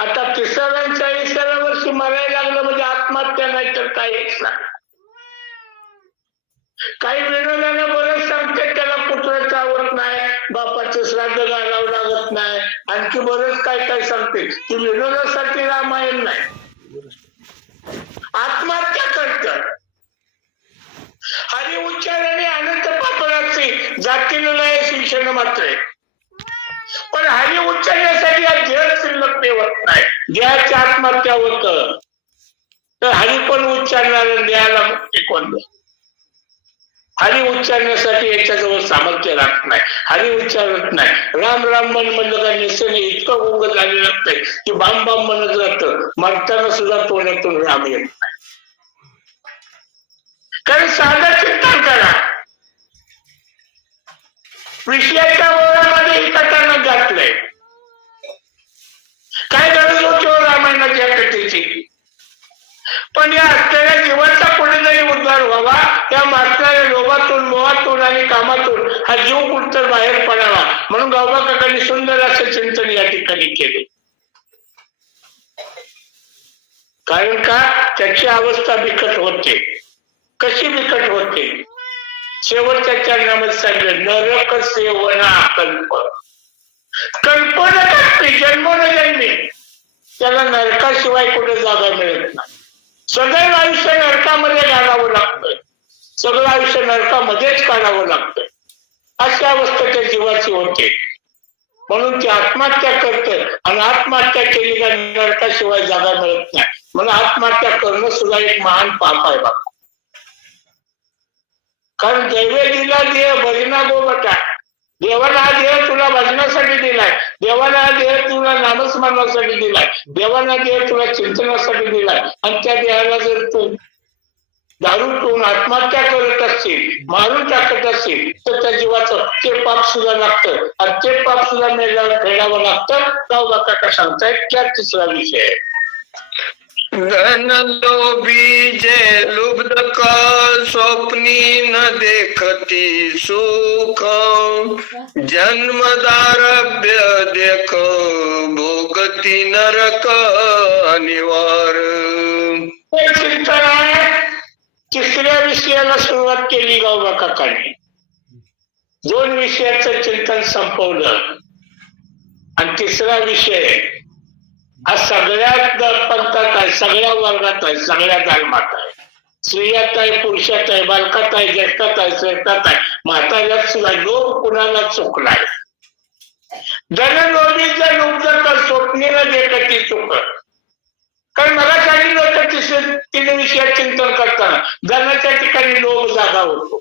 आता 30व्या 40व्या वर्षी मरायला लागलं म्हणजे आत्महत्या नाही तर काहीच नाही. काही विनोदाने बरंच सांगते त्याला कुठलं चावत नाही, बापाचं श्राद्ध घालावं लागत नाही, आणखी बरंच काय काय सांगते. ती विनोदासाठी रामायण नाही. आत्महत्या करतात. हरी उच्चारणे अनंत पापराचे जातील नाही शिक्षण मात्र. पण हरी उच्चारण्यासाठी हा देह शिल्लक ठेवत नाही. देहाची आत्महत्या होत तर हरी पण उच्चारणार, देहाला मुक्ती कोण? हरी उच्चारण्यासाठी याच्याजवळ सामर्थ्य राहत नाही. हरी उच्चारत नाही. राम राम म्हणलं का निश्चय इतकं गुंग झालेलं असतंय की बाम बाम म्हणत जातं. मरताना सुद्धा तोंडातून राम येत नाही. कारण साधं चिंतन करा. विषयाच्या ओळामध्ये ही कथानक घातलंय. काय गरज होती रामायणाच्या कथेची? पण या असलेल्या जीवाचा कुठेतरी उद्धार व्हावा, या मारणाऱ्या लोभातून, मोहातून आणि कामातून हा जीव कुठतर बाहेर पडावा म्हणून गावबा काकांनी सुंदर असं चिंतन या ठिकाणी केले. कारण का? त्याची अवस्था बिकट होते. कशी बिकट होते. शेवटच्या चरणामध्ये सांगितलं नरक सेवना कल्प. कल्पना करते जन्मोनजन्मी त्याला नरकाशिवाय कुठे जागा मिळत नाही. सदैव आयुष्य नरकामध्ये घालावं लागतं. सगळं आयुष्य नरकामध्येच काढावं लागतं. अशी अवस्था त्या जीवाची होते. म्हणून ती आत्महत्या करते आणि आत्महत्या केली का नरकाशिवाय जागा मिळत नाही. म्हणून आत्महत्या करणं सुद्धा एक महान पाप आहे बाबा. कारण दैवे दिला देह भजना गोबटा. देवाला हा देह तुला भजनासाठी दिलाय. देवाला हा देह तुला नामस्मरणासाठी दिलाय. देवाला देह तुला चिंतनासाठी दिलाय. आणि त्या देहाला जर तू दारू पिऊन आत्महत्या करत असतील, मारून टाकत असतील तर त्या जीवाचं ते पाप सुद्धा लागतं. आणि ते पाप सुद्धा फेडावं लागतं. गावबा काका सांगतायत त्या तिसरा विषय. धन लोभी जे लुब्ध स्वप्नी न देखती सुख जन्मदारभ्य देख भोगती नरक अनिवार. तिसऱ्या विषयाला सुरुवात केली गावबा काकांनी. 2 विषयाचं चिंतन संपवलं आणि तिसरा विषय हा सगळ्यात पंथात आहे, सगळ्या वर्गात आहे, सगळ्या धर्मात आहे. स्त्रियात आहे, पुरुषात आहे, बालकात आहे, ज्येष्ठात आहे, श्रेष्ठात आहे, म्हाताऱ्यात सुद्धा लोभ कुणाला चुकलाय. धनलोभीचा लुब्ध स्वप्नीला देखती चुक. कारण मला सांगितलं होतं 3 विषयात चिंतन करताना धनाच्या ठिकाणी लोभ जागा होतो.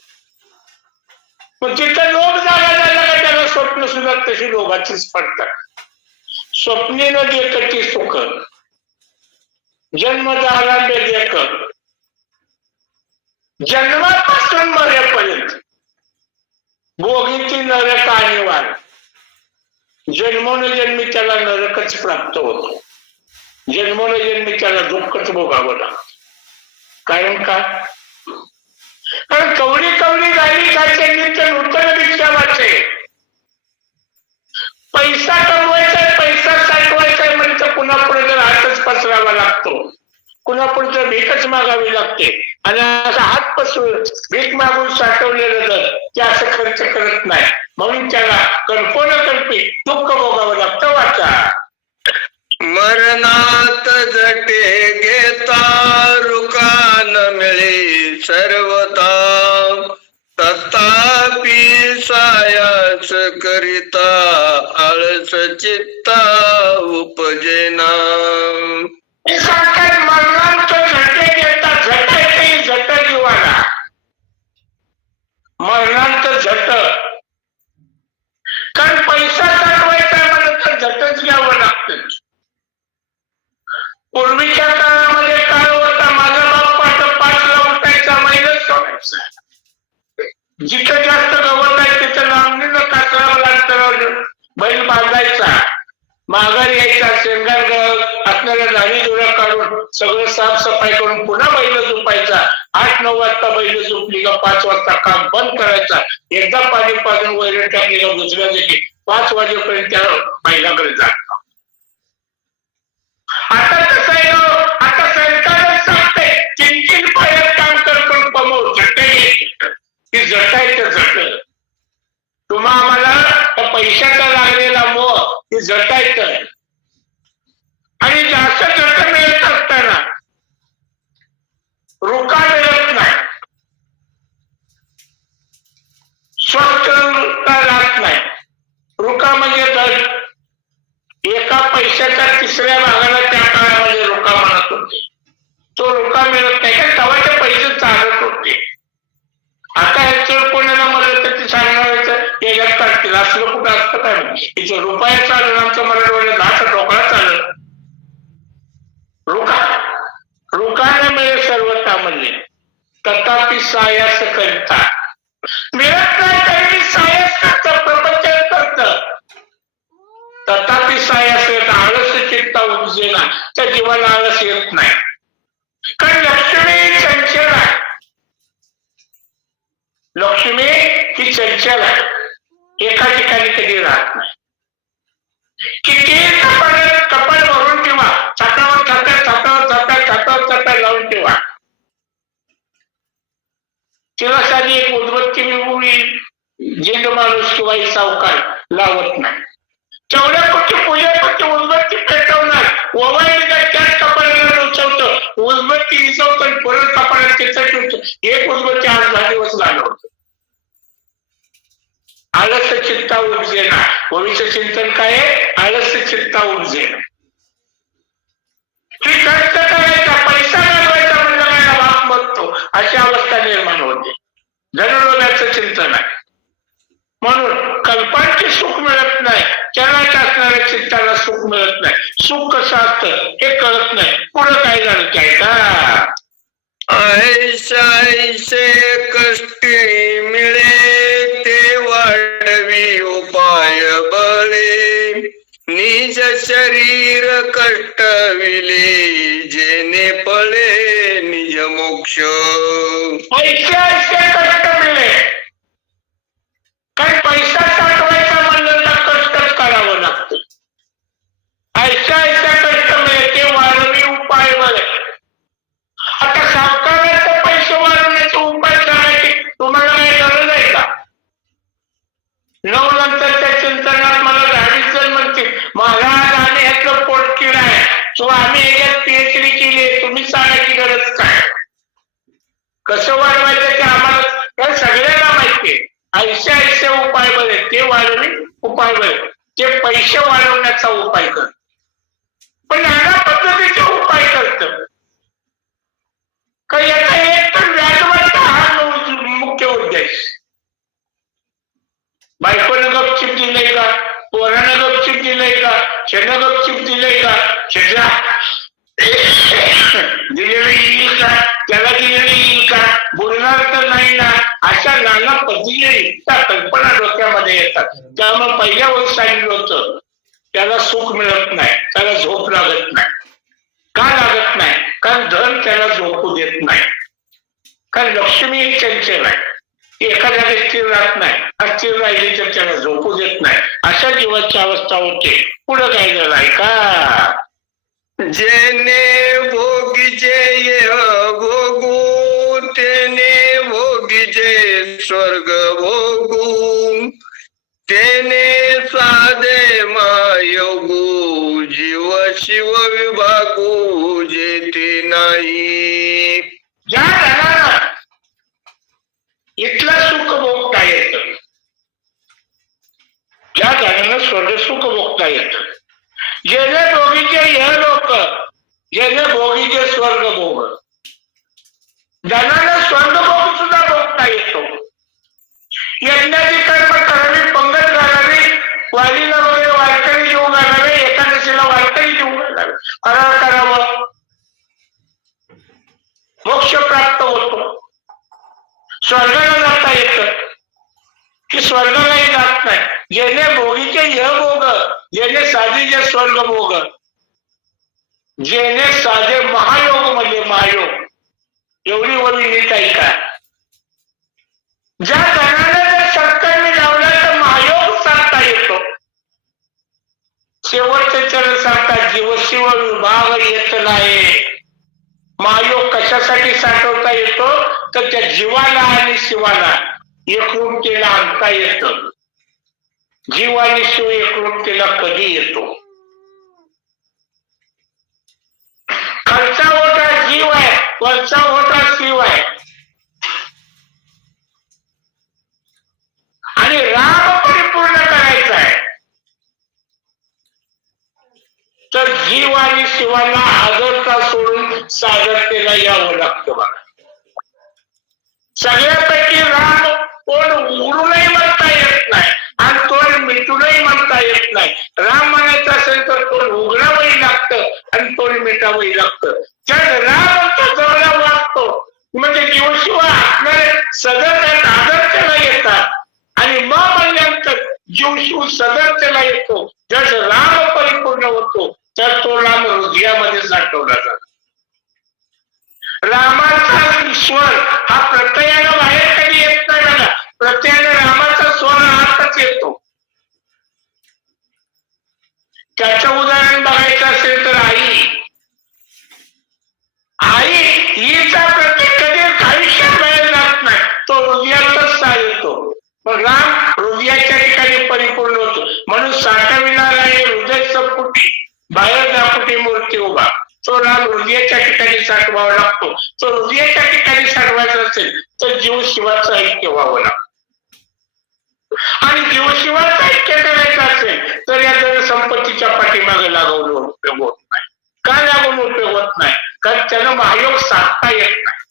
मग तिथं लोभ जागा झाला का त्याला स्वप्न सुद्धा तशी लोभाचीच पडतात. स्वप्नीनं देखती सुख जन्मदारांबे देख. जन्मापासून मरेपर्यंत भोगीती नरक अनिवार्य. जन्मोनजन्मी त्याला नरकच प्राप्त होतो. जन्मोनजन्मी त्याला दुःखच भोगावं लागतं. कारण का? कारण कवडी कवडी गाडी खायचे नित्य नूतन भिक्षा वाचे. पैसा कमवायचा, पैसा साठवायचा म्हणजे पुन्हा पुढे तर हातच पसरावा लागतो. पुन्हा पुढे तर भीकच मागावी लागते. आणि असा हात पसरून भीक मागून साठवलेलं जर ते असं खर्च करत नाही. म्हणून त्याला कल्पी दुःख भोगावं लागतं. वाचा मरणात जटे घेता रुकान मिळे सर्वता तथापि सायास करिता आळस चित्ता उपजेना. मरणांचं झटे घेतात. झटायचे झट जीवाला. मरणांचं झट. कारण पैसा साठवायचा म्हणत तर झटच घ्यावं लागतं. पूर्वीच्या काळामध्ये काय होता? माझा बाप 5ला उठायचा, महिन्यात सोडायचा. जिथं जास्त गवत आहे तिथं लांबणीनं कातरावं अंतरावर बैल बांधायचा. माघारी यायचा, शेंगार असणाऱ्या झाडी जुळ्या काढून सगळं साफसफाई करून पुन्हा बैल झोपायचा. 8-9 वाजता बैल झोपली का 5 वाजता काम बंद करायचा. एकदा पाणी पाजून वैरण टाकली का दुसऱ्या दिवशी 5 वाजेपर्यंत त्या बैलाकडे जात. आता कसं आहे? आता सरकारच सांगते 3-3 पायात काम कर पण कमव. ती झटायचं झट. तुम्हा आम्हाला त्या पैशाचा लागलेला मोह ती झटायचं. आणि जास्त झट मिळत असताना रुका मिळत नाही, स्वच्छता राहत नाही. रुका म्हणजे दर. एका पैशाच्या 3ऱ्या भागाला त्या काळामध्ये रुका म्हणत होते. तो रुका मिळत नाही का तवाचे पैसे चालत होते. आता ह्याच्यावर कोणाला मदत तर ती सांगणार याच्यात काढतील. असलं कुठं असतं काय? तिचं रुपया चाललं, आमचं मराठवाड्यात 10 डोकळा चाललं. रुकाने मिळे सर्वता म्हणजे तथापि सायास करिता. मिळत नाही तरी सायास करतं, प्रपंच करतं. तथापि सायास आळस चित्ता उपजेना. त्या जीवाला आळस येत नाही. कारण लक्ष्मी चंचल आहे. लक्ष्मी ही चंचल आहे. एका ठिकाणी कधी राहत नाही. किती कपाळ भरून ठेवा, छातावर छाता लावून ठेवा. हिंदू माणूस किंवा ही सावकार लावत नाही. तेवढ्या पुरती पूजेपुरती उदबत्ती पेटवणार, मोबाईल त्याच कपाळाला उचलतं, उदबत्ती विसवतं आणि परत कपाळात तिथं ठेवतो. एक उदबत्ती 8-10 दिवस घालवतो. आळस चित्ता उपजेना. भविष्य चिंतन काय आहे? आळस चित्ता उपजेना. ही कष्ट करायचा, पैसा घालवायचा म्हणजे काय भाग बघतो, अशी अवस्था निर्माण होते. धनलोभाचं चिंतन आहे. म्हणून कल्पांचे सुख मिळत नाही, चरात असणाऱ्या चित्ताला सुख मिळत नाही. सुख कसं असतं हे कळत नाही. पुढं काय झालं काय का? ऐसा ऐसे कष्टी मिळे ते वाढवी उपाय बळे, निज शरीर कष्टविले जेने पळे निज मोक्ष. पैसे ऐसे कष्ट मिळे, कारण पैसा साठवायचा म्हणलं तर कष्टच करावं लागतं. ऐसा ऐसा कष्ट मिळे ते वाढवी उपाय बळे. आता सावकाराचे पैसे वाढवण्याचा उपाय करायचे तुम्हाला काही गरज आहे का? 9 नंतरच्या चिंतनात मला 20 जण म्हणतील, महाराज आम्ही ह्यातलं पोटकिड आहे, सो आम्ही ह्याच्यात पीएचडी केली, तुम्ही सांगायची गरज काय? कसं वाढवायचं ते आम्हाला सगळ्यांना माहितीये. ऐसे ऐसे उपाय बरे ते वाढवणे उपाय बरे, ते पैसे वाढवण्याचा उपाय कर. पण नाना पद्धतीचे उपाय करत का? याचा एक तर व्याजवाचा हा मुख्य उद्देश. बायकोनं गपचिप दिलंय का? पोरानं गपचिप दिलंय का? शेणं गपचिप दिलंय का? शेजा दिलेली येईल का? त्याला दिलेली येईल का? बोलणार तर नाही ना? अशा नाना पद्धतीच्या कल्पना डोक्यामध्ये येतात. त्यामुळे पहिल्या वेळेस सांगितलं होतं त्याला सुख मिळत नाही, त्याला झोप लागत नाही. का लागत नाही? कारण धन त्याला झोपू देत नाही. कारण लक्ष्मी एक चंचल आहे, ती एका जागी स्थिर राहत नाही. अस्थिर राहिली तर त्याला झोपू देत नाही. अशा जीवाची अवस्था होते. पुढं काय झालंय का? जेने भोगीचे यह भोगू तेने भोगीचे स्वर्ग भोगू, तेने साधे मायोगू जीव शिव विभागू जेथे नाही. ज्या जणांना इथलं सुख भोगता येत, ज्या जणांना स्वर्ग सुख भोगता येत, जेणे भोगीचे हे लोक, जेणे भोगीचे स्वर्ग भोग, ज्यांना स्वर्ग भोग सुद्धा भोगता येतो. यज्ञाची कर्म करावी, पंगत घालावी, वालीला वगैरे वारकरी जेवू घालावे, एकादशीला वारकरी जेवू घालावे, फराळ करावं, मोक्ष प्राप्त होतो. स्वर्गाला जाता येतं की स्वर्गालाही जात नाही. जेणे भोगीचे य भोग, जेणे साधीचे स्वर्ग भोग, जेणे साधे महायोग म्हणजे महायोग. एवढी वळी नीट ऐका. ज्या जणांना जर सत्कर्मी लावला तर महायोग साधता येतो. शेवटचे चरण सांगतात जीवशिव विभाग येत नाही. महायोग कशासाठी साठवता येतो? तर त्या जीवाला आणि शिवाला एकरूपतेला आणता येतं. जीव आणि शिव एकरूपतेला कधी येतो? खालचा मोठा जीव आहे, वरचा मोठा शिव आहे. आणि राम परिपूर्ण करायचा आहे तर जीव आणि शिवाला आदरता सोडून सादरतेला यावं लागतं. बघा, सगळ्यापैकी राम कोण उघडूनही म्हणता येत नाही आणि तोड मिटूनही म्हणता येत नाही. राम म्हणायचं असेल तर तोड उघडावंही लागतं आणि तोड मिटावंही लागतं. जर राम जवळ वागतो म्हणजे जीवशिवा असणारे सदर आदरतेला येतात आणि मग म्हणल्यानंतर जीवशिव सदरतेला येतो. जर राम परिपूर्ण होतो तर तो राम हृदयामध्ये साठवला जातो. रामाचा स्वर हा प्रत्ययानं बाहेर कधी येत नाही. बघा, प्रत्ययानं रामाचा स्वर आतच येतो. त्याचं उदाहरण बघायचं असेल तर आई हिचा प्रत्येक कधी आयुष्यात बाहेर जात नाही, तो हृदयातच येतो. पण राम हृदय हृदयाच्या ठिकाणी साठवावा लागतो. तो हृदयाच्या ठिकाणी साठवायचा असेल तर जीव शिवाचं ऐक्य व्हावं लागतं. आणि जीव शिवाचं ऐक्य करायचं असेल तर या जर संपत्तीच्या पाठीमागे लागवून उपयोग होत नाही. का लागून उपयोग होत नाही? कारण त्यानं महायोग साधता येत नाही.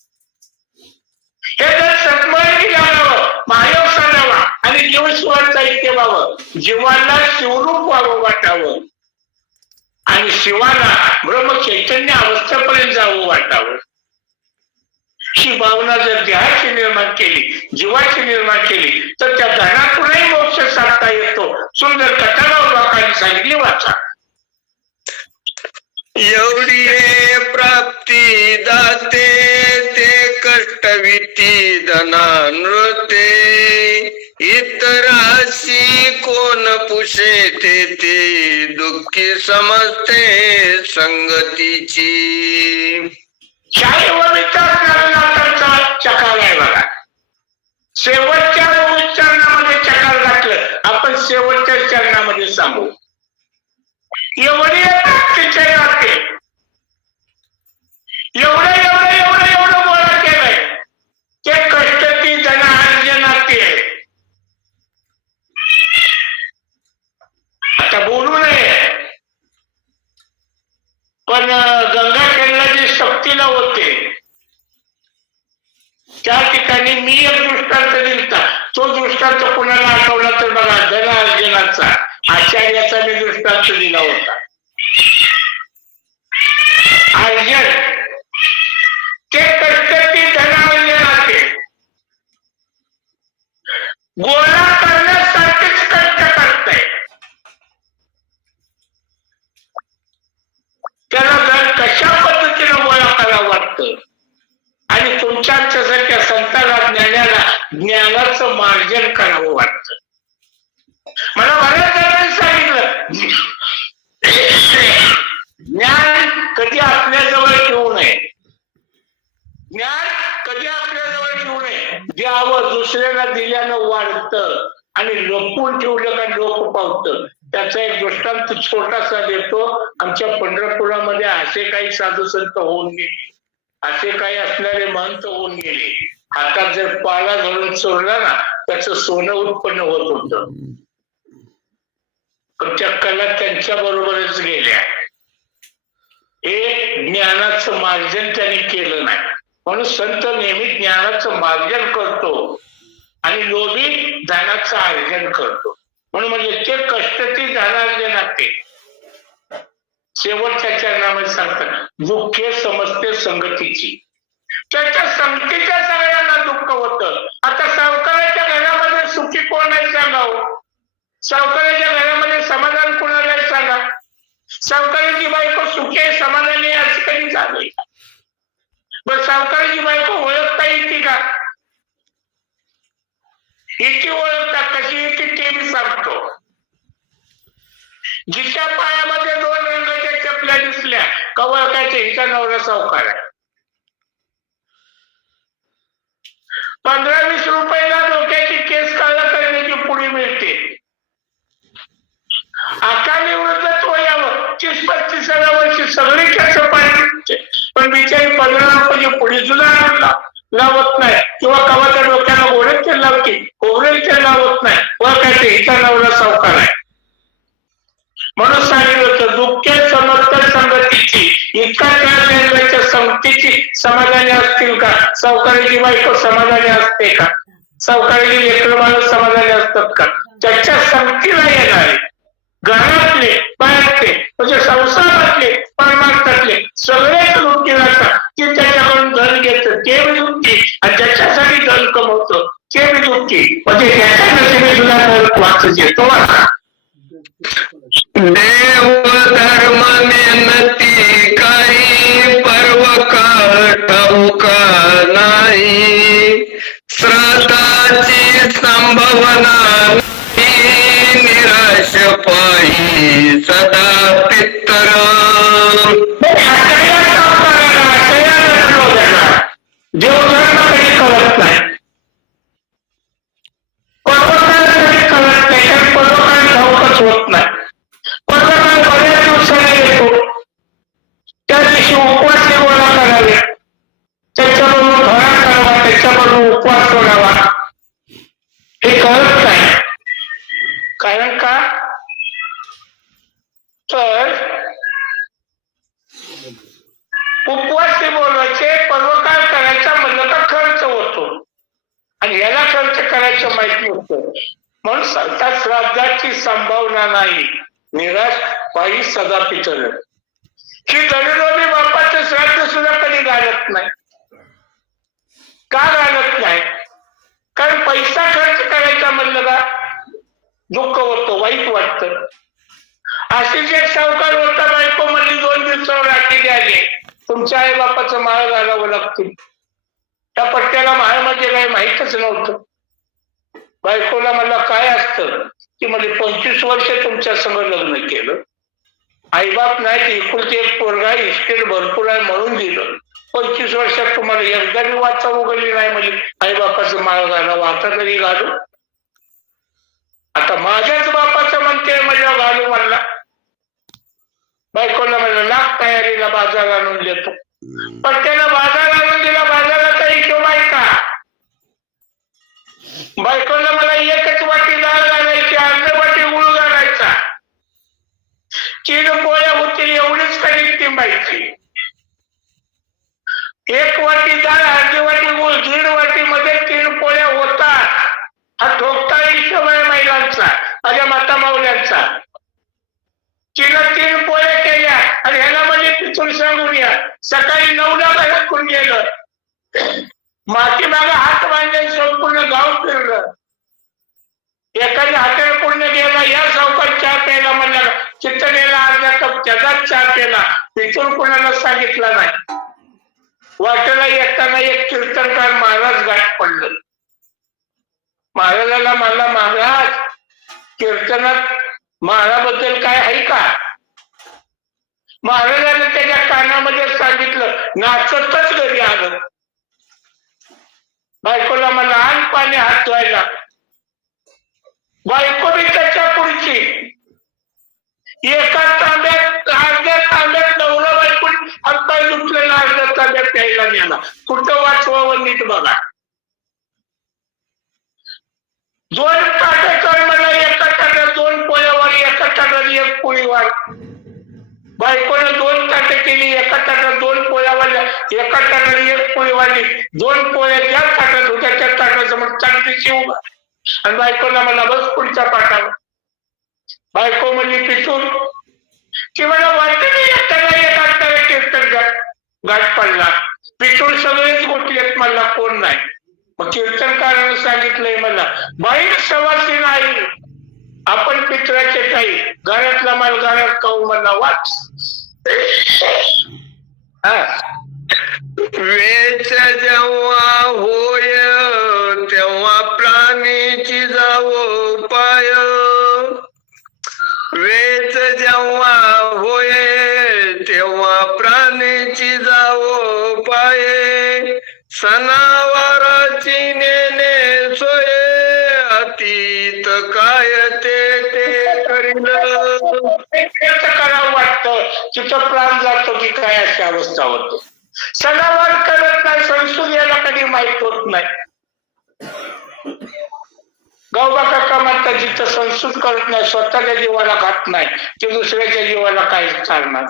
हे जर सत्मार्गी लागावं, महायोग साधावा आणि जीव शिवाचं ऐक्य व्हावं, जीवाला शिवरूप व्हावं वाटावं आणि शिवाला ब्रह्म चैतन्य अवस्थेपर्यंत जावं वाटावं, ही भावना जर देहाची निर्माण केली, जीवाची निर्माण केली तर त्या धनातूनही मोक्ष साधता येतो. सुंदर कथाला लोकांनी सांगितली वाचा. एवढी हे प्राप्ती दाते ते कष्टविती धनानृते इतराशी कोण पुषे ते दुःखी समजते संगतीची. शाही व विचार चकार आहे बघा. शेवटच्या उच्चारणामध्ये चकार घातलं, आपण शेवटच्या चरणामध्ये सांगू. एवढे प्राप्तीचे नाते, एवढं एवढं एवढं एवढं बोला केलंय ते कष्टती धनार्ज नाते. आता बोलू नये, पण गंगाखेडला जे शक्तीला होते त्या ठिकाणी मी एक दृष्टांत दिलता. तो दृष्टांत कुणाला आठवला तर बघा, धन अर्जनाचा आचार्याचा मी दृष्टांत दिला होता. अर्जन ते कष्टती धनार्जनाचे गोळा करण्यासाठीच कष्ट करताय. त्याला धन कशा पद्धतीने गोळा करावं वाटतं आणि तुमच्यासारख्या संताला ज्ञानाला ज्ञानाचं मार्जन करावं वाटतं. मला बऱ्याच जणांनी सांगितलं ज्ञान कधी आपल्याजवळ ठेवू नये, ज्ञान कधी आपल्याजवळ ठेवू नये. द्यावं, दुसऱ्याला दिल्यानं वाढतं आणि लपून ठेवलं का लोक पावतं. त्याचा एक दृष्टांत छोटासा देतो. आमच्या पंढरपुरामध्ये असे काही साधू संत होऊन गेले, असे काही असणारे महंत होऊन गेले. हातात जर पाला घालून चोरला ना त्याचं सोनं उत्पन्न होत होतं. पण त्या कला त्यांच्या बरोबरच गेल्या. हे ज्ञानाचं मार्जन त्यांनी केलं नाही. म्हणून संत नेहमी ज्ञानाचं मार्जन करतो आणि लोभी धनाचं अर्जन करतो. म्हणून म्हणजे ते कष्टती धनार्जन असते. शेवटच्या चरणामध्ये सांगतात दुःखे समजते संगतीची. त्याच्या संगतीच्या सगळ्यांना दुःख होतं. आता सावकाराच्या घरामध्ये सुखी कोण आहे सांगावं? सावकाराच्या घरामध्ये समाधान कोणाला सांगा? सावकाराची बायको सुखी आहे समाधानी आहे असं कधी झालंय? बरं, सावकाराची बायको ओळखता येते का? हिची ओळखता कशी येते ते मी सांगतो. जिच्या पायामध्ये 2 रंगाच्या चपल्या दिसल्या का ओळखायचं हिचा नवरा सावकार आहे. 15-20 रुपयाला डोक्याची केस काळा करण्याची पुडी मिळते. अकाली वृद्धत्व वयावर 30-35 वर्षी सगळी केस पाहिजे, पण बिचारी 15 रुपयाची पुडी सुद्धा लावत नाही किंवा कवाच्या डोक्याला गोडे तेल लावते, खोबरेल तेल लावत नाही. ओळखायचं हिचा नवरा सावकार आहे. म्हणून सांगितलं होतं दुःखे समजत संगतीची. इतका त्या संगतीची समाधानी असतील का? सावकाराची बायको समाधानी असते का? सावकाराची लेकरं बाळ समाधानी असतात का? त्याच्या संगतीला येणारे घरातले बाहेरचे म्हणजे संसारातले परमार्थातले सगळेच दुःखी राहतात. की त्याच्याकडून धन घेतं ते बी दुःखी आणि ज्याच्यासाठी धन कमवतं ते बी दुःखी. म्हणजे त्याच्या नशिबी सुद्धा वाचच येतो. देव धर्म मेहनती काही पर्वकाळ ठाऊका नाही. श्राद्धाची संभावना निराश पायी सदा पित्तर. देवधर्म कधी कळत नाही, पर्वकाळ कधी कळत नाही, कारण पर्वकाळ ठाऊकच होत नाही. पर्वकाळ बऱ्याच दिवसाने येतो. त्या दिवशी उपवास माहित नव्हतं. म्हणून सरकार श्राद्धाची संभावना नाही, निराश पायी सदा पितर. ही गणलोभी बापाचं श्राद्ध सुद्धा कधी घालत नाही. का घालत नाही? कारण पैसा खर्च करायचा म्हणलं का दुःख होतं, वाईट वाटतं. अशीच एक सावकार होता, बायको म्हणली 2 दिवसावर राखी द्यायला तुमच्या आई बापाचं माळ घालावं लागतील. त्या पट्ट्याला माळ म्हणजे काही माहीतच नव्हतं. बायकोला मला काय असतं की म्हणजे 25 वर्ष तुमच्या संग लग्न केलं, आईबाप नाही, एकुलती एक पोरगा, इस्टेट भरपूर आहे म्हणून दिलं. 25 वर्षात तुम्हाला एकदा बी वाचा उघडली नाही म्हणजे आई बापाचं माळ घालावं, आता तरी घालू. आता माझ्याच बापाचं म्हणते म्हणजे घालू म्हणला. बायकोला म्हणलं लाख तयारीला बाजार आणून देतो. पण त्यानं बाजार आणून दिला, बाजाराचा हिशोब आहे का? बायकोला मला एकच वाटी डाळ घालायची, अर्ध वाटी गुळ घालायचा, 3 पोळ्या होतील एवढीच कधी टिंबायची. 1 वाटी डाळ, अर्धी वाटी गुळ, 1.5 वाटी मध्ये 3 पोळ्या होतात. हा ठोकता हिशोब आहे महिलांचा, माझ्या माता माऊल्यांचा. 3 पोळ्या केल्या आणि ह्याला म्हणजे पितून सांगून या. सकाळी 9ला घरातून गेलं, माती मागे हात बांधले, संपूर्ण गाव फिरलं. एखाद्या हाताला पूर्ण गेला, या सावकार चहा प्यायला म्हणला, चित्तनेला अर्धा कप त्याचाच चहा प्यायला, पितून कोणाला सांगितलं नाही. वाटेला येताना एक कीर्तनकार महाराज गाठ पडलं. महाराजाला म्हणला, महाराज कीर्तनात महाराबद्दल काय आहे का? महाराजाने त्याच्या कानामध्ये सांगितलं, नाचतच घरी आलं. बायकोला मला आण पाणी हात धुवायला. बायको बी त्याच्या पुढची. एका तांब्यात, अर्ध्या तांब्यात नवरा बायको हातपाय दुखलेला, अर्ध्या तांब्यात प्यायला नेला. कुठं वाचवावं नीट बघा. 2 ताटाचं मला एका ताटात 2 पोळ्या वाढ, एका ताटात 1 पोळी वाढ. बायकोने 2 ताटं केली, एका ताटात 2 पोळ्या वाढल्या, एका ताटात 1 पोळी वाढली. 2 पोळ्या ज्या ताटात होत्या त्या ताटाचं मग चांगलीची उभा. आणि बायकोला मला बस पुढच्या पाठावर. बायको म्हणजे पितून की मला वाटतं नाही एकट्याला एक कीर्तन गाठ पडला. पितून सगळेच गोष्टी आहेत, मला कोण नाही. मग कीर्तनकारानं सांगितलंय मला, बाई सवासी नाही, आपण पितराचे काही, घरातला माल घरात खाऊ मला वाच. वेच जेव्हा होय तेव्हा प्राणीची जावो पाय, वेच जेव्हा होय तेव्हा प्राणीची जावो पाय, सणावाराची नेणे सोय, अतीत काय ते करील. करावं वाटतं, तिथं प्राण जातो की काय अशी अवस्था होते. सणावार करत नाही, संस्कृत याला कधी माहित होत नाही. गावबा काका म्हणतात, जिथं संस्कृत करत नाही, स्वतःच्या जीवाला घात नाही, ते दुसऱ्याच्या जीवाला काय चालणार.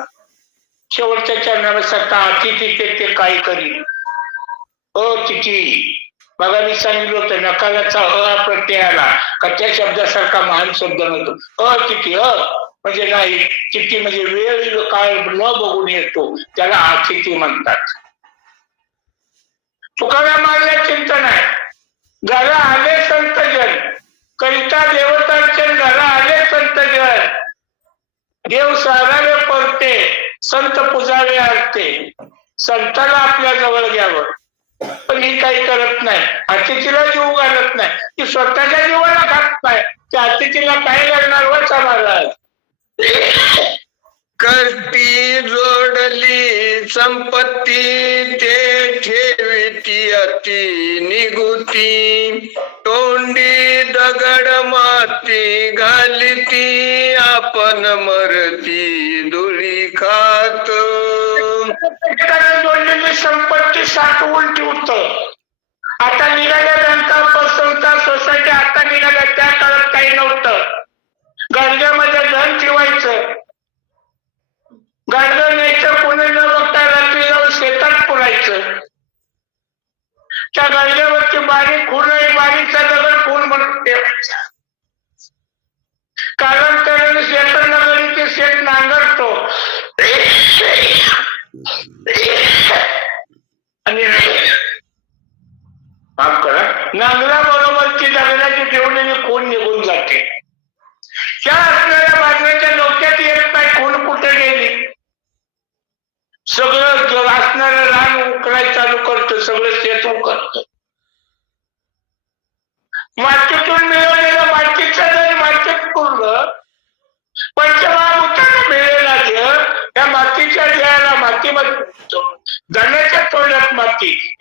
शेवटच्या चरणावर सत्ता अतिथी ते काय करी. अतिथी बघा, मी सांगितलं होतं नकाराचा प्रत्यय आला का त्या शब्दासारखा महान शब्द नव्हतो. अतिथी म्हणजे नाही, तिथी म्हणजे वेळ काळ न बघून येतो, त्याला अतिथी म्हणतात. तुकारामाला चिंतन आहे, घरा आले संतजन, करिता देवतांचन घरा आले संतजन, देव सारावे परते, संत पुजावे आरते. संताला आपल्या जवळ घ्यावं, पण ही काही करत नाही, अतिथीला जीव घालत नाही, ती स्वतःच्या जीवाला घात नाही. त्या अतिथीला काय लागणार वाचा महाराज. करती जोडली संपत्ती, ते ठेविती अति निगुती, तोंडी दगड माती घालिती, आपण मरती धुळी खात. जोडलेली संपत्ती साठवून ठेवतं. आता निघाल्या बँका, पसंत सोसायटी आता निघाल्या, त्या काळात काही नव्हतं. गाडग्यामध्ये धन ठेवायचं, गाडगं न्यायचं, कोणी न बघता रात्री जाऊन शेतात पुरायचं. त्या गाडग्यावरती बारीक खून आहे, बारीकचा दगड खून म्हणून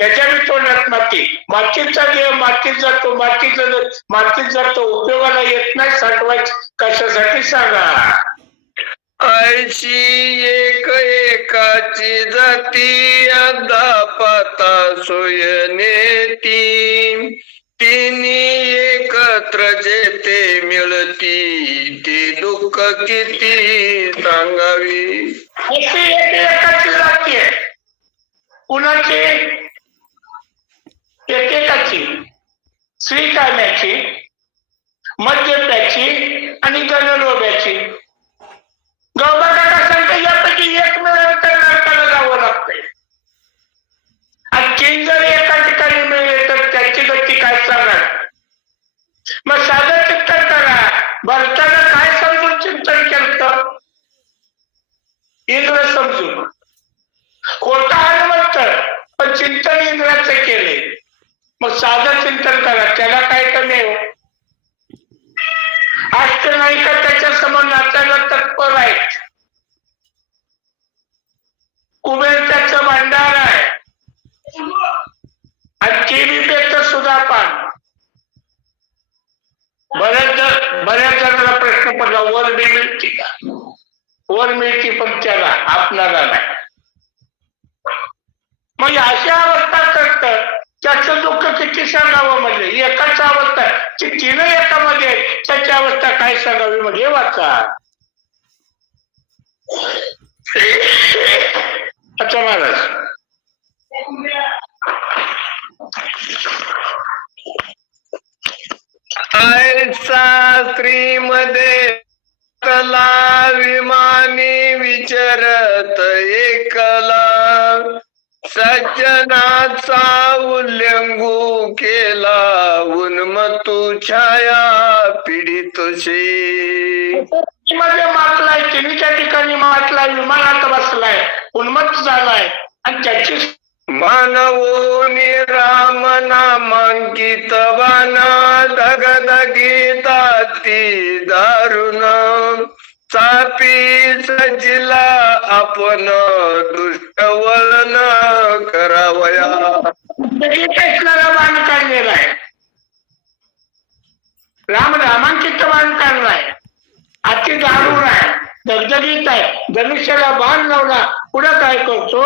त्याच्या बी तोंडात माती. मातीचा देह मातीत जातो, मातीत जातो, उपयोगाला येत नाही. साठवायचं कशासाठी सांगा? ऐशी एक एकाची जाती पाता सोयनेती तिन्ही एकत्र जेथे मिळती ती दुःख किती सांगावी. अशी एक एकाची जाती आहे. कुणाची? एकेकाची. श्रीकाम्याची, मद्यप्याची आणि गणलोभ्याची. गौबाकाका सांगते यापैकी एक मिळालं तर नरकाला जावं लागतंय. आणि तीन जर एका ठिकाणी मिळले तर त्याची गती काय सांगणार? मग साधं चिंतन करा. भरताना काय समजून चिंतन केलं? इंद्र समजून. खोटा हनुमंत, पण चिंतन इंद्राचे केले. मग साधं चिंतन करा, त्याला काय कमी आहे? अष्टनायिका त्याच्या समोर नाचायला तत्पर आहेत. कुबेर त्याचं भांडार आहे. आणि केलीपेक्षा सुद्धा पान. बऱ्याच जणांना प्रश्न पडला, वर बी मिळते का? वर मिळते पण त्याला आपणाला नाही. मग अशा अवस्था करत त्याचं दुःख किती सांगावं? म्हणजे एकाच अवस्था ती तीन एकामध्ये त्याची अवस्था काय सांगावी? म्हणजे वाचा. अच्छा महाराज, ऐसा स्त्रीमध्ये कला विमानी विचरत एकला सज्जनाचा उल्लंघू केला उन्मत्तू छाया पीडितशी. मध्ये मातलाय, तिन्हीच्या ठिकाणी मातलाय, विमानात बसलाय, उन्मत्त झालाय आणि त्याची मानवोनी राम नामांकित बाणा दगदगीता ती दारुण चापी सजिला आपण दुष्टवलन करावया. कृष्णाला बाण काढलेला आहे, राम नामांकित बाण काढलाय, अति दारुण आहे, दगदगीत आहे, धनुष्याला बाण लावला, पुढे काय करतो?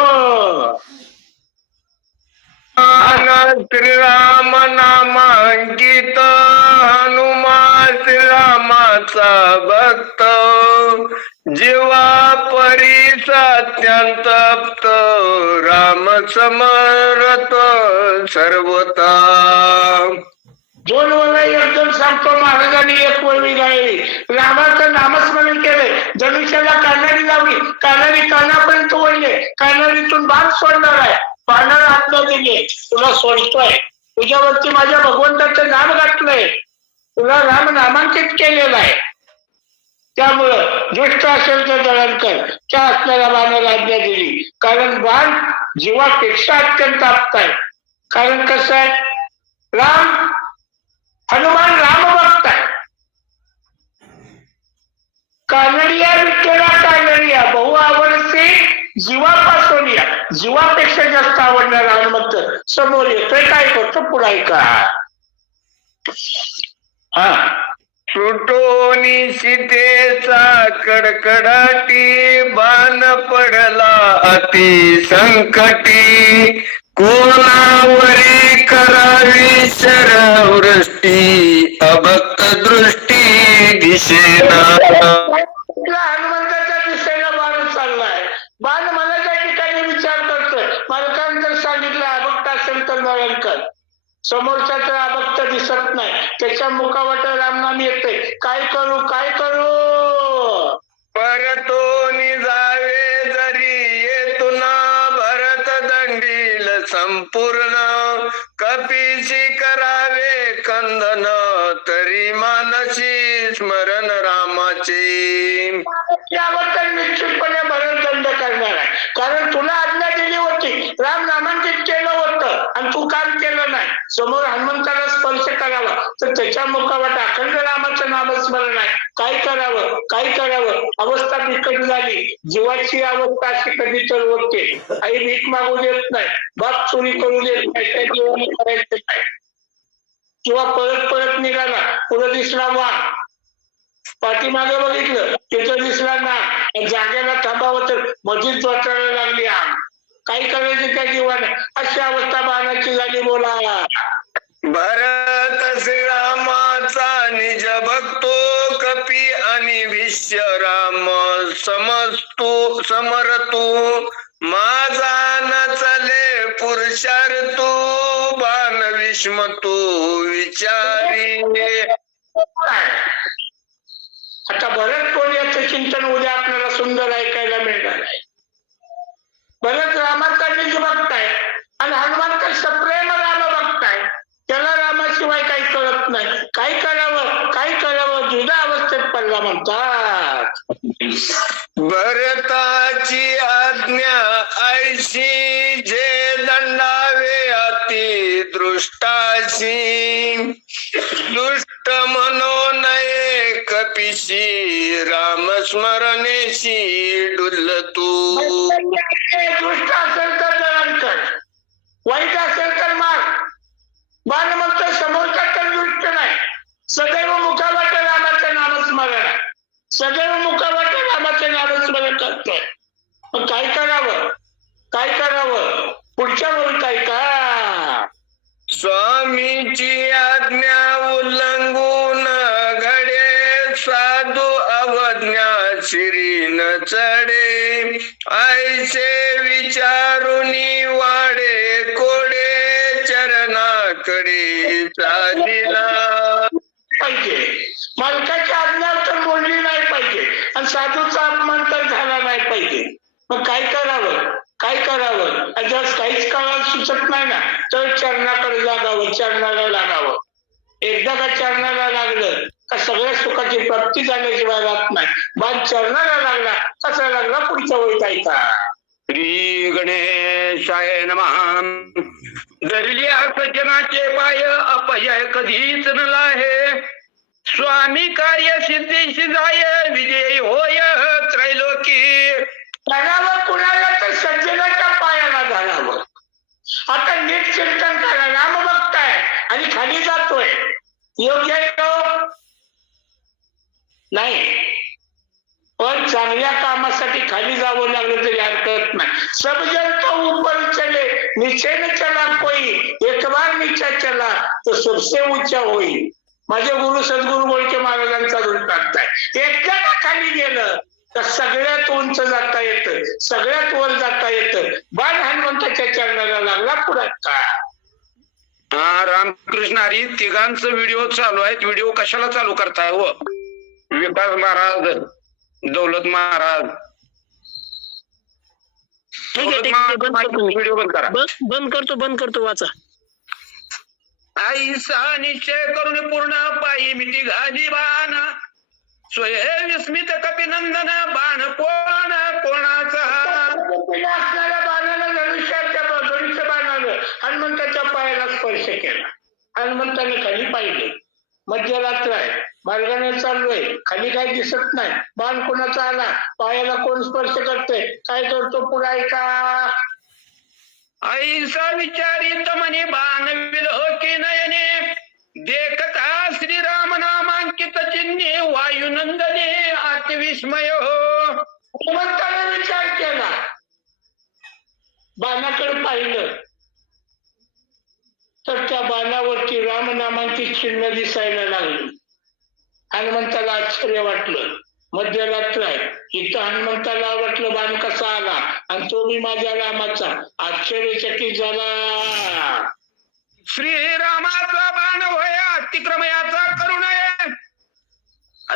श्रीराम नामांकित हनुमान श्रीरामाचा भक्त जीवा परीस अत्यंत राम समरत सर्वता. दोन वेळा एकदम सांगतो महाराजांनी, एक वेळी गायली. रामाचं नामस्मरण केले, धनुष्याला कानाडी लावली, कानाडी कानापर्यंत ओढले, कानाडीतून बाण सोडणार आहे, बाणाला आत्मा दिली, तुला सोडतोय, तुझ्यावरती माझ्या भगवंताचं नाम घातलंय, तुला राम नामांकित केलेलं आहे. त्यामुळं दुष्ट असेल तर दळण कर, त्या असणाऱ्या बाणाला आज्ञा दिली. कारण बाण जीवापेक्षा अत्यंत आप्त आहे. कारण कसं आहे, राम हनुमान राम भक्त आहे. कानडिया विठ्ठला कानडिया बहु आवडते जीवापासून या, जीवापेक्षा जास्त आवडणारा हनुमंत समोर येतोय. काय करतो पुढे का? हा, सुटोनी सीतेचा कडकडाटी बाण पडला अति संकटी कोणावरी करावी शरवृष्टी अभक्त दृष्टी दिसेना. हनुमंताच्या दिशेला बाण चाललाय, बाण मनाच्या ठिकाणी विचार करतोय. मालकानं जर सांगितलं अभक्त असेल तर दळण कर, समोरच्या तर अभक्त दिसत नाही, त्याच्या मुखावट रामनाम येते, काय करू काय करू? परतोनी जावे जरी येतून भरत दंडील संपूर्ण कपीशी करावे कंदन तरी मानसी स्मरण रामाचे. यावर तर निश्चितपणे भरत दंड करणार आहे. कारण तुला आज्ञा दिली होती, राम नामांकित केलं होतं आणि तू काम केलं नाही, समोर हनुमंताला स्पर्श करावा तर त्याच्या मुखावर अखंड रामाचं नामस्मरण आहे. काय करावं, काय करावं, अवस्था बिकट झाली, जीवाची अवस्था अशी कधी तर होते. आई भीक मागू देत नाही, बाप चोरी करू देत नाही, त्या जीवाने करायचं काय. किंवा परत परत निघाला, पुढे दिसला वाघ, पाठीमागे बघितलं तिथं दिसला ना, जागेला थांबावं तर मधीच वाटायला लागली आग. काय करायचं त्या जीवाने, अशी अवस्था बाणाची झाली. बोला भरत श्रीरामाचा निज भक्तो कपी आणि भीष्य राम समरतू माझा न चले पुरुषार्थू बाण विस्मतू विचारी. आता भरत कोण याचं चिंतन उद्या आपल्याला सुंदर ऐकायला मिळणार आहे. भरत रामाचा निज भक्त आहे आणि हनुमान तर सप्रेम राम भक्त आहे. त्याला रामाशिवाय काही कळत नाही. काय करावं, काय करावं, जुदा अवस्थेत पडला म्हणतात. भरताची आज्ञा ऐशी जे दंडावे अति दृष्टाशी दुष्ट मनो नये कपिशी राम स्मरणेशी डुलतू. दृष्ट असेल तर दळण कर, वाईट असेल तर मार. बाण म्हणतो समोरचा तर दृष्ट नाही, सदैव मुखावाट रामाचं नामस्मरण आहे, सदैव मुखावाट रामाचं नामस्मरण करतोय. मग काय करावं, काय करावं, पुढच्या वरून काय का. स्वामीची आज्ञा उल्लंघून घडे साधू अवज्ञा शिरी न चढे ऐसे विचारुनी वाडे कोडे चरणाकडे चालिला. पाहिजे मालकाची आज्ञा तर बोलली नाही पाहिजे आणि साधूचा अपमान तर झाला नाही पाहिजे. मग काय करावं, काय करावं, जर काहीच करायला सुचत नाही ना तर चरणाकडे लागावं, चरणाला लागावं. एकदा का चरणाला लागलं का सगळ्या सुखाची प्राप्ती झाल्याशिवाय राहत नाही. बाण चरणाला लागला कसा लागला पुढच्या वळीत ऐका. श्री गणेशाय नमः. धरल्या सज्जनाचे पाय अपयय कधीच न लाहे स्वामी कार्य सिद्धीशी जाय विजय होय त्रैलोकी. धरावं कुणाला तर सज्जनाच्या पायाला धरावं. आता नीट चिंतन करा, राम बघताय आणि खाली जातोय, योग्य आहे तो नाही. पण चांगल्या कामासाठी खाली जावं लागलं तरी हरकत नाही. सब जन तो ऊपर चले नीचे न चला कोई, एक बार नीचा चला तो सबसे ऊंचा होई. माझे गुरु सद्गुरु बोलके महाराजांचा दृष्टांत आहे. एकदा का खाली गेलं तर सगळ्यात उंच जाता येतं, सगळ्यात वर जाता येतं. बाण हनुमंताच्या चरणाला लागला पुढे का. रामकृष्ण हरी. तिघांचं व्हिडिओ चालू आहेत. व्हिडिओ कशाला चालू करताय हो? विकास महाराज, दौलत महाराज, व्हिडिओ बंद करा. बंद करतो वाचा. आईसा निश्चय करून पूर्ण पायी मिटी घाली बाण स्वयं विस्मित कपिनंदन बाण कोणाचा. असणाऱ्या बाणाला धनुष्य बाणानं हनुमंताच्या पायाला स्पर्श केला. हनुमंताने खाली पाहिले, मध्यरात्र आहे, मार्गाने चाललोय, खाली काही दिसत नाही. बाण कोणाचा आला, पायाला कोण स्पर्श करते, काय करतो पुढे ऐका. ऐसा विचारित म्हणे बाण विलोह की नयने देखता श्रीराम नामांकित चिन्हे वायुनंदने आत्मविस्मय. हनुमंताने विचार केला, बाणाकडे पाहिलं तर त्या बाणावरती रामनामांची चिन्ह दिसायला लागली. हनुमंताला आश्चर्य वाटलं. मध्यरात्र आहे, इथं हनुमंताला वाटलं बाण कसा आला आणि तो मी माझ्या रामाचा. आश्चर्यचकित झाला. श्रीरामाचा बाण होय अतिक्रमयाचा करुणय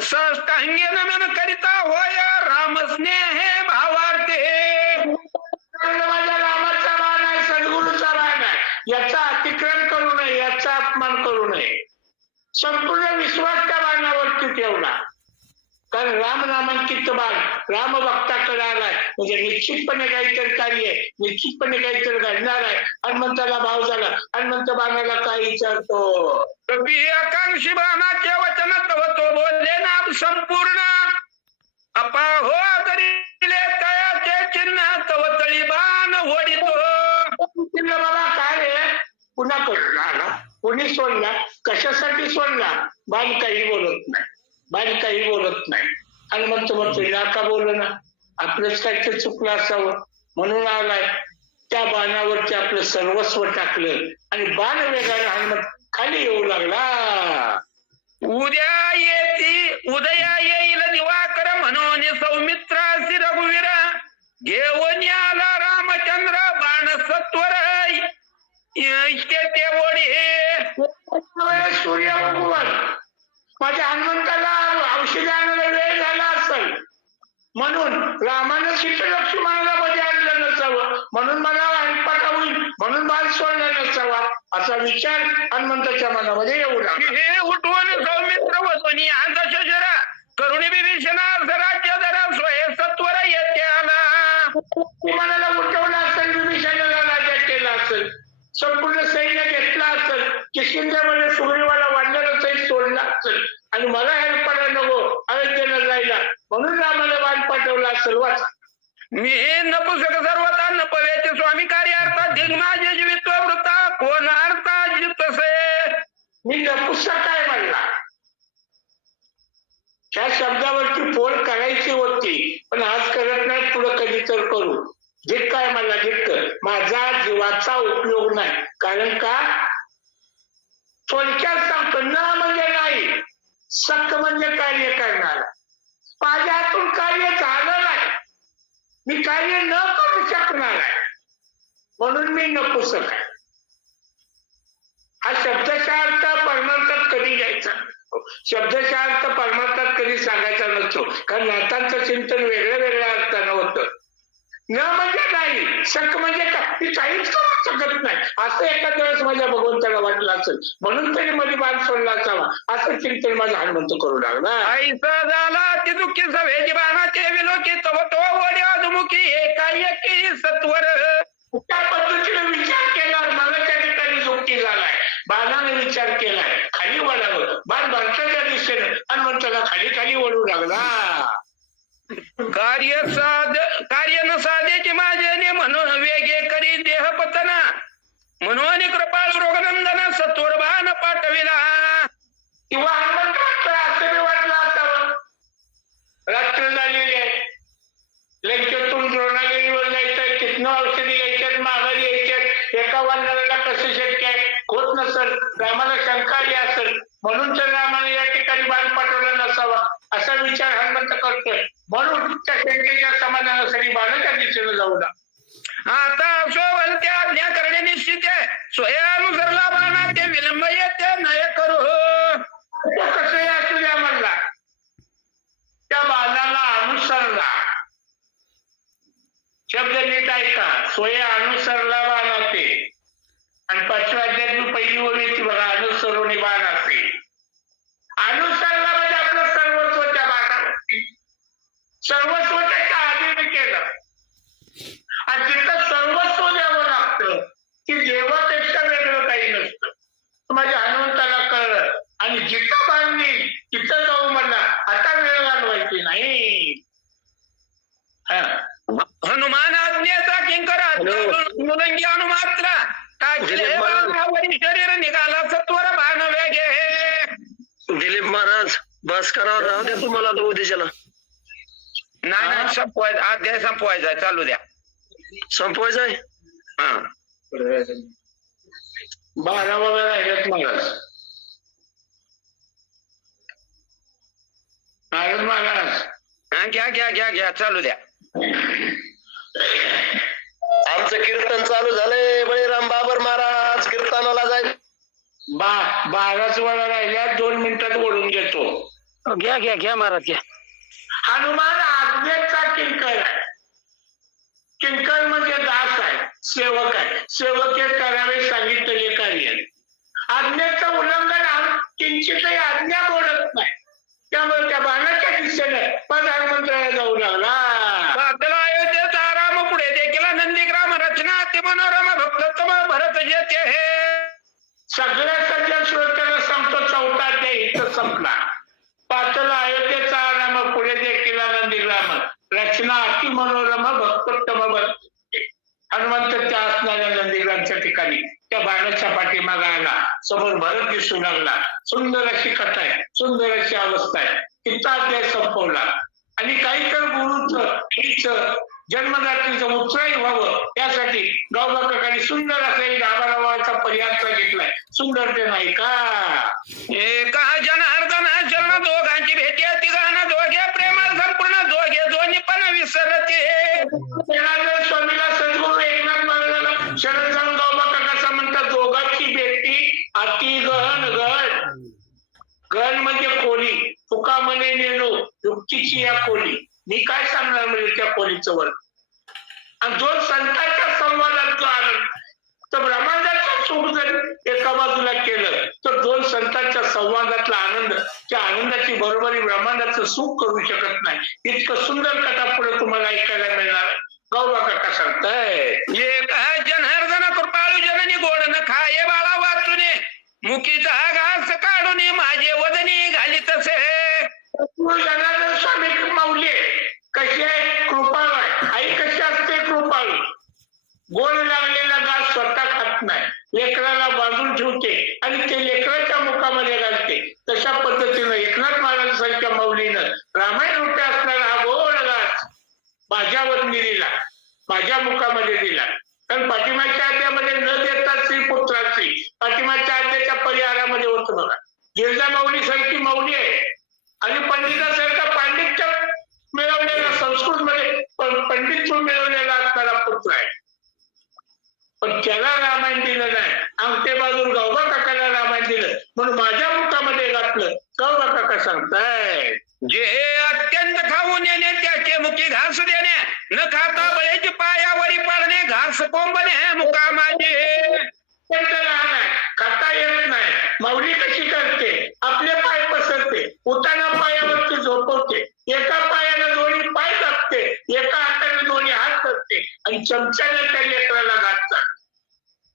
साष्टांगे नमन करिता होय रामस्नेह भावार्थे. माझ्या रामाचा बाण आहे, सद्गुरूचा बाण आहे, याचा अतिक्रम करू नये, याचा अपमान करू नये. संपूर्ण विश्वास त्या बाणावरती ठेवला. कारण रामनामांकित बाण रामभक्ताकडे आलाय म्हणजे निश्चितपणे काहीतरी कार्य आहे, निश्चितपणे काहीतरी घडणार आहे. हनुमंताला भाव झाला. हनुमंत बाणाला काय विचारतो? कवी आकांक्षी बाणाच्या वचनात तो बोलले ना संपूर्ण अपाहो तरीले तयाचे चिन्ह तवतळी बाण ओढितो. बाबा काय आहे? पुन्हा कळला. कोणी सोडला? कशासाठी सोडला? बाण काही बोलत नाही, बाण काही बोलत नाही. हनुमंत म्हणतो का बोल ना, आपलंच काहीतरी चुकलं असावं म्हणून आलाय. त्या बाणावरती आपलं सर्वस्व टाकलं आणि बाण वेगाने हनुमंत खाली येऊ लागला. उदया येईल दिवाकर म्हणून सौमित्रासी रघुवीरा घेऊन आला रामचंद्र बाण सत्वर ते ओढे. सूर्य भगवान माझ्या हनुमंताला औषध आणायला वेळ झाला असेल म्हणून रामानं सीतालक्ष्मणाला मध्ये आणलं नसावं, म्हणून मला वाटपाटा होईल म्हणून बाण सोडला नसावा असा विचार हनुमंताच्या मनामध्ये येऊ लागला. हे उठवून सौमित्र वसुनी आता शशरा करुणी विभीषणा राज्य जरा स्वय सत्वर येते आला. मनाला उठवलं असेल, विभीषणाला राजा केला असेल, संपूर्ण सैन्य घेतला असेल, किशकिंध्यामध्ये सुग्रीवाला वाढणारा सैन्य सोडला असेल आणि मला हेल्पाला नको अयोध्येला जायला म्हणून रामाला बाण पाठवला असेल. वाचा. मी हे नपुसक सर्वता नपवेचे स्वामी कार्यार्था दिग्माजे जीवित्व वृत्ता कोण अर्था जितसे. मी नपुसक काय म्हणला? ह्या शब्दावरती फोड करायची होती पण आज करत नाही, पुढे कधी तर करू. जितक आहे मला जितक माझा जीवाचा उपयोग नाही. कारण का थोडक्यात सांगतो, न म्हणजे नाही, सक्त म्हणजे कार्य करणार. माझ्या हातून कार्य झालं नाही, मी कार्य न करू शकणार आहे म्हणून मी नपुसक आहे. हा शब्दशः अर्थ परमार्थात कधी घ्यायचा, शब्दशः अर्थ परमार्थात कधी सांगायचा नसतो. कारण नाथांचं चिंतन वेगळ्या वेगळ्या अर्थानं होतं. न म्हणजे नाही, शक म्हणजे काय, मी काहीच करू शकत नाही असं एखाद्या वेळेस माझ्या भगवंताला वाटलं असेल म्हणून तरी मध्ये बाण सोडला असावा असं चिंतन माझा हनुमंत करू लागला. ऐसा झाला ती दुःखी सभेची बाणाचे विलोकी तव तो वडे अधमुखी एकाएकी सत्वर. त्या पद्धतीने विचार केला मला त्या ठिकाणी दुःखी झालाय. बाणाने विचार केलाय खाली वळावं, बाण भारताच्या दिशेने हनुमंताला खाली खाली वळू लागला. कार्य न साधेची माझे म्हणून वेगे करी देह पतना म्हणून कृपाळ रोगनंदन सत्वर बाण पाठविला. किंवा हनुमंत असं बी वाटलं असावं रात्र झालेली आहे, लंकेतून द्रोणागिरीवर जायचंय, तिथनं औषधी घ्यायच्यात, माघारी यायच्यात, एका वानराला कसं शक्य आहे, होत नसेल, रामाला शंका आली असेल म्हणून तर रामाने या ठिकाणी बाण पाठवला नसावा असा विचार हनुमंत करतोय. म्हणून त्या शंकेच्या समाधानासाठी बाणाच्या दिशेने जाऊ ना. आता त्या आज्ञा करणे निश्चित आहे. स्वयानुसरला बाणा ते विलंब येते नय करू. कसंही असू द्या म्हणला, त्या बाणाला अनुसरला. शब्द नीट ऐका, स्वय अनुसरला बाण असे आणि पाचव्या अध्यायाची पहिली ओळ येते बघा, अनुसरुणी बाण असे. अनुसरला म्हणजे आपलं सर्वस्व त्या बाणावरती, सर्वस्व त्याच्या आधीने केलं आणि तिथं सर्वस्व द्यावं लागतं की देवापेक्षा वेगळं काही नसतं. माझ्या हनुमंताला कळलं आणि जिथं बांधली तिथं जाऊ म्हणला, आता वेळ घालवायची नाही. हनुमान आज्ञेचा किंकरा मुलंगी अनुमात्रा शरीर निघाला सत्वर बाण वेगे. दिलीप महाराज बस करा, राहू द्या तुम्हाला तो उद्याच्याला. नाही संपवायचा, अध्याय संपवायचा, चालू द्या. संपवायचं आहे. हा 12 वगैरे राहिलेत महाराज. नारद महाराज घ्या चालू द्या. आमचं कीर्तन चालू झालंय. बळीराम बाबर महाराज कीर्तनाला जाईल. 12च वेळा राहिल्या, 2 मिनिटात ओढून घेतो. घ्या महाराज घ्या. हनुमान आज्ञेचा किंकर आहे. किंकर म्हणजे दास आहे, सेवक आहे. सेवक हे करावे सांगितलेले कार्य. आज्ञेचं उल्लंघन किंचितही आज्ञा मोडत नाही. त्यामुळे त्या बाणाच्या दिशेने मनोरम भक्ततम भरत जेते हे. सगळ्या सज्जन श्रोत्याला सांगतो, चौथा अध्याय इथं संपला. पाचला अयोध्येचा आराम, पुढे देखील नंदीग्राम, रचना अति मनोरम भक्तोत्तम भरत. हनुमंत त्या असणाऱ्या नंदीग्रामच्या ठिकाणी त्या बाणाच्या पाठीमागे आला, समोर भरत दिसू लागला. सुंदर अशी कथा आहे, सुंदर अशी अवस्था आहे. तिचा अध्याय संपवला आणि काही तर गुरुचं हिचं जन्मदात्रीचं उत्साही व्हावं यासाठी गावबा काकांनी सुंदर असा एक गाभारावाचा पर्याय घेतलाय. सुंदर ते नाही का? एका जनार्दन चरण दोघांची भेटी, तिघांना दोघे प्रेमात संपूर्ण, दोघे दोन्ही पण विसरते. स्वामीला सद्गुरू एकनाथ महाराजांना शरण जाऊन गावबा काकाचा म्हणतात, दोघांची भेटी अति गहन गहन. गहन म्हणजे खोली. तुका म्हणे नेलो युक्तीची या खोली. मी काय सांगणार म्हणजे त्या खोलीचं वर्ग. आणि दोन संतांच्या संवादात जो आनंद, तर ब्रह्मांडाचं सुख जर एका बाजूला केलं तर दोन संतांच्या संवादातला आनंद, त्या आनंदाची बरोबरी ब्रह्मांडाचं सुख करू शकत नाही. इतकं सुंदर कथा पुढे तुम्हाला ऐकायला मिळणार. गावबा काका सांगताय, एक जनार्दन कृपाळू जननी गोड न खाये बाळा वाचुने, मुकीचा घास काढून माझे वदनी घाली तसे. जनार्दन स्वामी माऊली कशी आहे? कृपाळू आहे. आई कशी असते? कृपाळू. गोड लागलेला घास स्वतः खात नाही, लेकराला बांधून ठेवते आणि ते लेकराच्या मुखामध्ये घालते. तशा पद्धतीनं एकनाथ महाराजांसारख्या माऊलीनं रामायण रूपे असणारा हा गोड घास माझ्या वदनी दिला, माझ्या मुखामध्ये दिला. कारण पाठिमागच्या अध्यायामध्ये न देता श्री पुत्राची, पाठिमागच्या अध्यायाच्या परिहारामध्ये होतं बघा. गिरजा माऊली सारखी माऊली आहे आणि पंडितासारखा पांडित्य मिळवलेला, संस्कृत मध्ये पंडित मिळवलेला असणारा पुत्र आहे. पण त्याला रामायण दिलं नाही. अंगठे बाजून गावबा काकाला रामायण दिलं म्हणून माझ्या मुखामध्ये घातलं. गावबा काका सांगताय, जे अत्यंत खाऊन येणे त्याचे मुखी घास देणे, न खाता बळेची पायावरी पाडणे, घास कोंबणे मुका माझे. लहान आहे, खाता येत नाही. माऊली कशी करते? आपले पाय पसरते, उताना पायावरती झोपवते, एका पायानं दोन्ही पाय दाबते, एका हाताने दोन्ही हात करते आणि चमच्याने त्या लेकराला घालतात.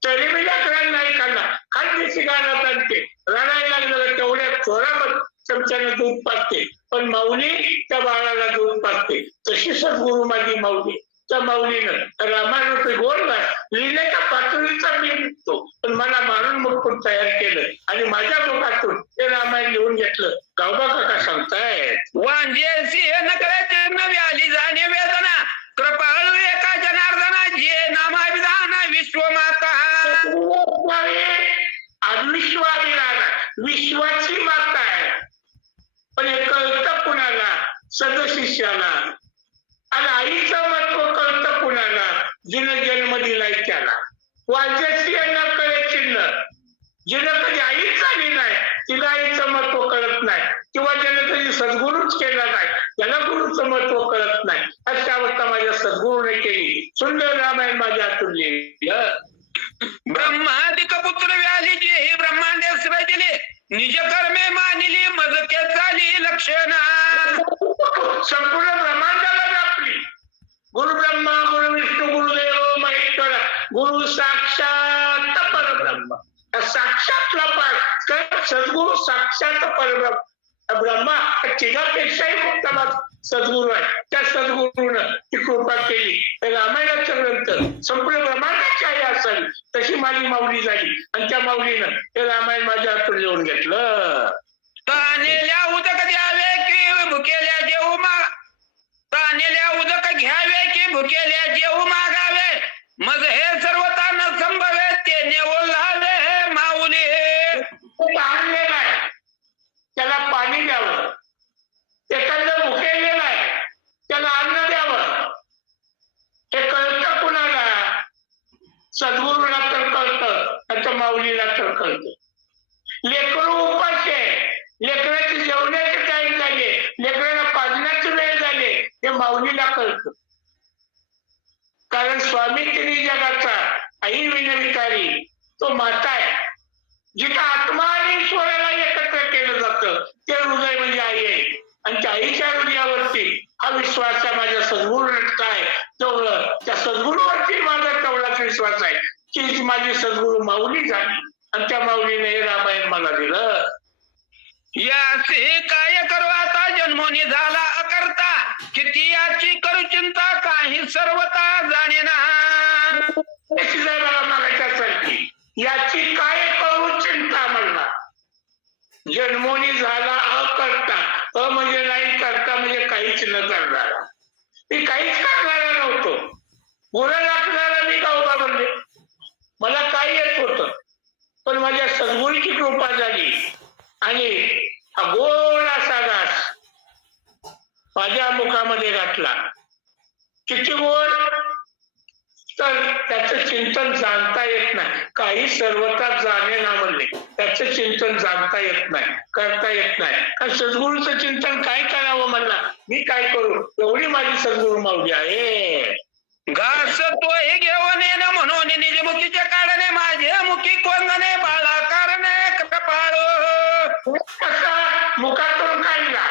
तरी मी लेकराला नाही खाल्ला, खाल्लीची गाणं आणते. रडायला लागलं तेवढ्या चोरावर चमच्याने दूध पाजते, पण माऊली त्या बाळाला दूध पाजते. तशी सद्गुरू माझी माऊली. त्या माऊलीनं रामायण गोड घास लिहिण्याच्या पातळीचा मी निघतो, पण मला मानून मुकुट तयार केलं आणि माझ्या मुखातून ते रामायण लिहून घेतलं. गावबा काका सांगताय, वांजेसी नकळ्याचे नवी आली जाणे वेदना, कृपाळू एका जनार्दना जे नामाभिधान विश्वमाता. विश्वाभिधान, विश्वाची माता आहे. पण हे कळतं कुणाला? सदशिष्याला. आणि आईचं महत्व कळतं कुणाला? जिनं जन्म दिलाय त्याला. वाजसी न कळे चिन्ह. जिनं कधी आईच झाली नाही तिला आईचं महत्व कळत नाही, किंवा ज्यानं कधी सद्गुरूच केला नाही त्याला गुरुचं महत्व कळत नाही. अशी अवस्था माझ्या सद्गुरूने केली. सुंदर रामायण माझ्या हातून लिहिलं. ब्रह्मादिक पुत्र व्यालीची ही ब्रह्मांडे सृजली, निज कर्मे मानिली मज ते झाली लक्षणा. संपूर्ण ब्रह्मांडाला व्यापली. गुरु ब्रह्मा गुरु विष्णू गुरुदेव महेश्वर, गुरु साक्षात परब्रह्म. साक्षातला पाठ सद्गुरु साक्षात परब्रह्म. ब्रह्मा तिघापेक्षाही उत्तम सद्गुरू आहे. त्या सद्गुरूनं ती कृपा केली. रामायणाचा ग्रंथ संपूर्ण ब्रह्मांडाची आई असावी तशी माझी माऊली झाली आणि त्या माऊलीनं ते रामायण माझ्या हातून लिहून घेतलं. तानेल्या उदक द्यावे की भुकेल्या जेऊ तानेल्या उदक घ्यावे की भुकेल्या जेऊ मागावे, मग हे सर्व तान संभवे तेने ओलावे माऊली. आणलेला आहे त्याला पाणी द्यावं, एखादं भुकेलेलं आहे त्याला अन्न द्यावं. हे कळतं कुणाला? सद्गुरूला तर कळतं, आता माऊलीला तर कळतं. लेकरू उपास आहे, लेकराची जेवणाची टाईम झाली, लेकराला पाजण्याची वेळ झाली, हे माऊलीला कळतं. कारण स्वामी तिन्ही जगाचा आई विनविकारी तो माता आहे. जिथं आत्मा आणि ईश्वराला एकत्र केलं जातं ते हृदय म्हणजे आई आहे. आणि त्या आईच्या हृदयावरती हा विश्वास माझ्या सद्गुरूने काय तेवढं, त्या सद्गुरूवरती माझा तेवढाच विश्वास आहे. तीच माझी सद्गुरू माऊली झाली आणि त्या माऊलीने हे रामायण मला दिलं. याचे काय करू आता जन्मोनी झाला अकर्ता किती याची करू चिंता काही सर्वता जाणे ना. मागाच्यासारखी याची काय करू चिंता म्हणला. जन्मोनी झाला अकर्ता, अ म्हणजे नाही, करता म्हणजे काहीच न करणारा. मी काहीच करणारा नव्हतो. गुरं लागणारा मी गावबा बनले. मला काय येत होतं, पण माझ्या सद्गुरूची कृपा झाली आणि हा गोड असा घास माझ्या मुखामध्ये घातला. किती गोड, तर त्याचं चिंतन जाणता येत नाही. काही सर्वता जाणे ना म्हणले, त्याचं चिंतन जाणता येत नाही, करता येत नाही. कारण सद्गुरूचं चिंतन काय करावं म्हणला, मी काय करू, एवढी माझी सद्गुरू माऊली आहे. घास तो हे घेऊन येणं म्हणून निजमुखीचे काढणे माझे मुखी कोंदणे बाळा करणे कपाळ. कसा मुखातून काढला,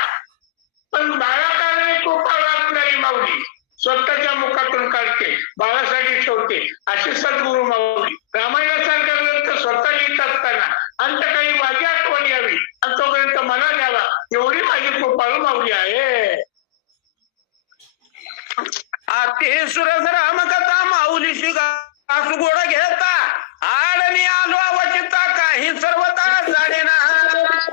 पण बाळाकारणे कृपा वाचणारी माऊली स्वतःच्या मुखातून काढते, बाळासाठी ठेवते, अशी सद्गुरू माऊली. रामायणासारखा ग्रंथ स्वतः लिहित असताना अंतकाळी माझी आठवण यावी आणि तो ग्रंथ मला द्यावा, एवढी माझी कृपाळू माऊली आहे. आते सुरस रामकथा माऊलीशी घास गोड घेता आडणी आलो अवचिता काही सर्वता जाणे ना.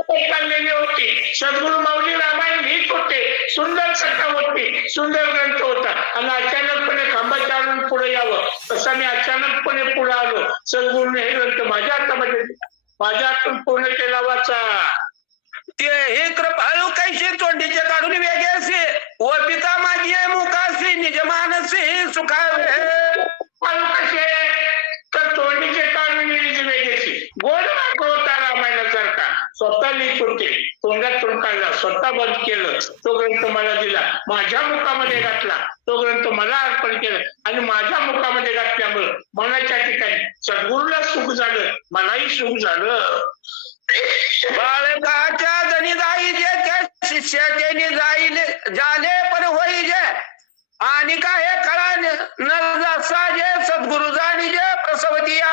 चाललेली होती. सद्गुरू माऊली रामायण लिहित होते, सुंदर कथा होती, सुंदर ग्रंथ होता. आणि अचानकपणे खांबाच्या आणून पुढे यावं तसा मी अचानकपणे पुढे आलो. सद्गुरूने हे ग्रंथ माझ्या हातामध्ये माझ्या हातून पूर्ण केला. वाचा ते हे कृपाळू कैसे तोंडीचे काढून वेगेसे व पिता माझी मुखासी निज मानसी सुखावे. कसे तर तोंडीचे काढून वेगळी गोड होता रामायणासारखा. स्वतः लिहित होते, तोंडातून काढला, स्वतः बंद केलं, तो ग्रंथ मला दिला, माझ्या मुखामध्ये घातला, तो ग्रंथ मला अर्पण केलं आणि माझ्या मुखामध्ये घातल्यामुळं मनाच्या ठिकाणी सद्गुरूला सुख झालं, मलाही सुख झालं. बाळकाच्या जणी जाईजे त्या शिष्याचे जाईले झाले पण होईजे आणि काय कळा न जसा जे सद्गुरु जाणीजे प्रसवतिया.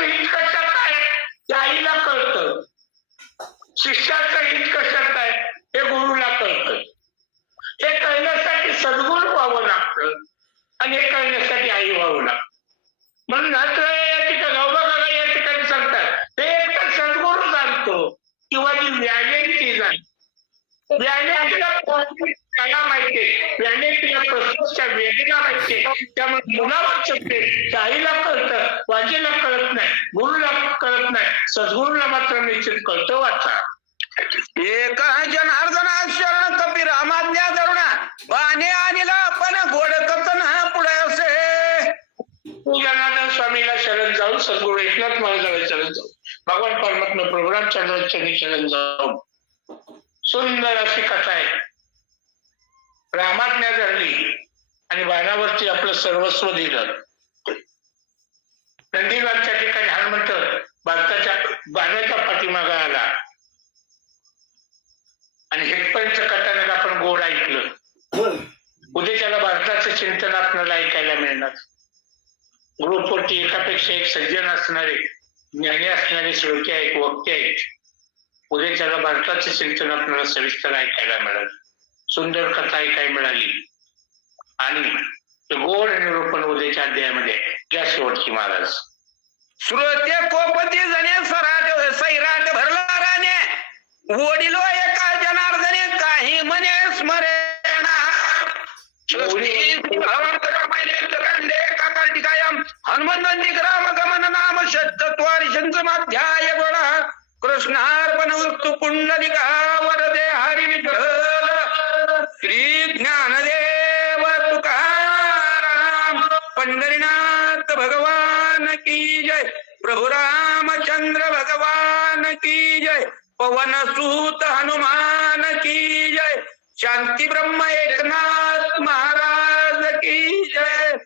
हित कशात आहे ते आईला कळतं, शिष्याचं हित कशात आहे हे गुरुला कळतं. हे कळण्यासाठी सद्गुरू व्हावं लागतं आणि हे कळण्यासाठी आई व्हावं लागतं. म्हणून या ठिकाणी गावबा काका या ठिकाणी सांगतात, ते एकतर सद्गुरू जाणतो किंवा जी व्याने ती जाणतो. व्याने तिला कला माहितीये, व्याने तिला प्रस्तुतच्या वेदना माहितीये, त्यामुळे मुलावर शकते, आईला कळतं, वाजेला कळत नाही, गुरुला कळत नाही, सद्गुरूला मात्र निश्चित कळतं. वाचा एक जनार्दना शरण कपी रामाज्ञा धरुणा बाणे आणला पण गोड कथन पुढे असे. जनार्दन स्वामीला शरण जाऊन सद्गुरू एकनाथ महाराजांना शरण जाऊ, भगवान परमात्मा प्रोग्राम चंद्राच्या शरण जाऊ. सुंदर अशी कथा आहे. रामाज्ञा धरली आणि बाणावरती आपलं सर्वस्व दिलं. नंदीवारच्या ठिकाणी हनुमंत भारताच्या बाणाच्या पाठीमागा आला आणि हेतपर्यंत कथानक आपण गोड ऐकलं. उद्या त्याला भारताचं चिंतन आपल्याला ऐकायला मिळणार. ग्रुपवरती एकापेक्षा एक सज्जन असणारे, ज्ञानी असणारे श्रोते आहेत, वक्ते आहेत. उद्या त्याला भारताचे चिंतन आपल्याला सविस्तर ऐकायला मिळालं. सुंदर कथा ऐकायला मिळाली आणि गोड निरूपण उद्याच्या अध्यायामध्ये घ्या शेवटची महाराज. श्रोते कोपती जने सराट सैराट भरला राणे वडिलो एका जनार्दने काही म्हणे स्मरेणा. हनुमंती ग्राम गमन नाम षट्चत्वारिशंचमाध्याय गुण कृष्णार्पण वस्तु पुंडलिका वरदे हरि विठ्ठल श्री ज्ञानदेव तुकाराम पंढरीनाथ भगवान की जय. प्रभु रामचंद्र भगवान की जय. पवन सूत हनुमान की जय. शांती ब्रह्म एकनाथ महाराज की जय.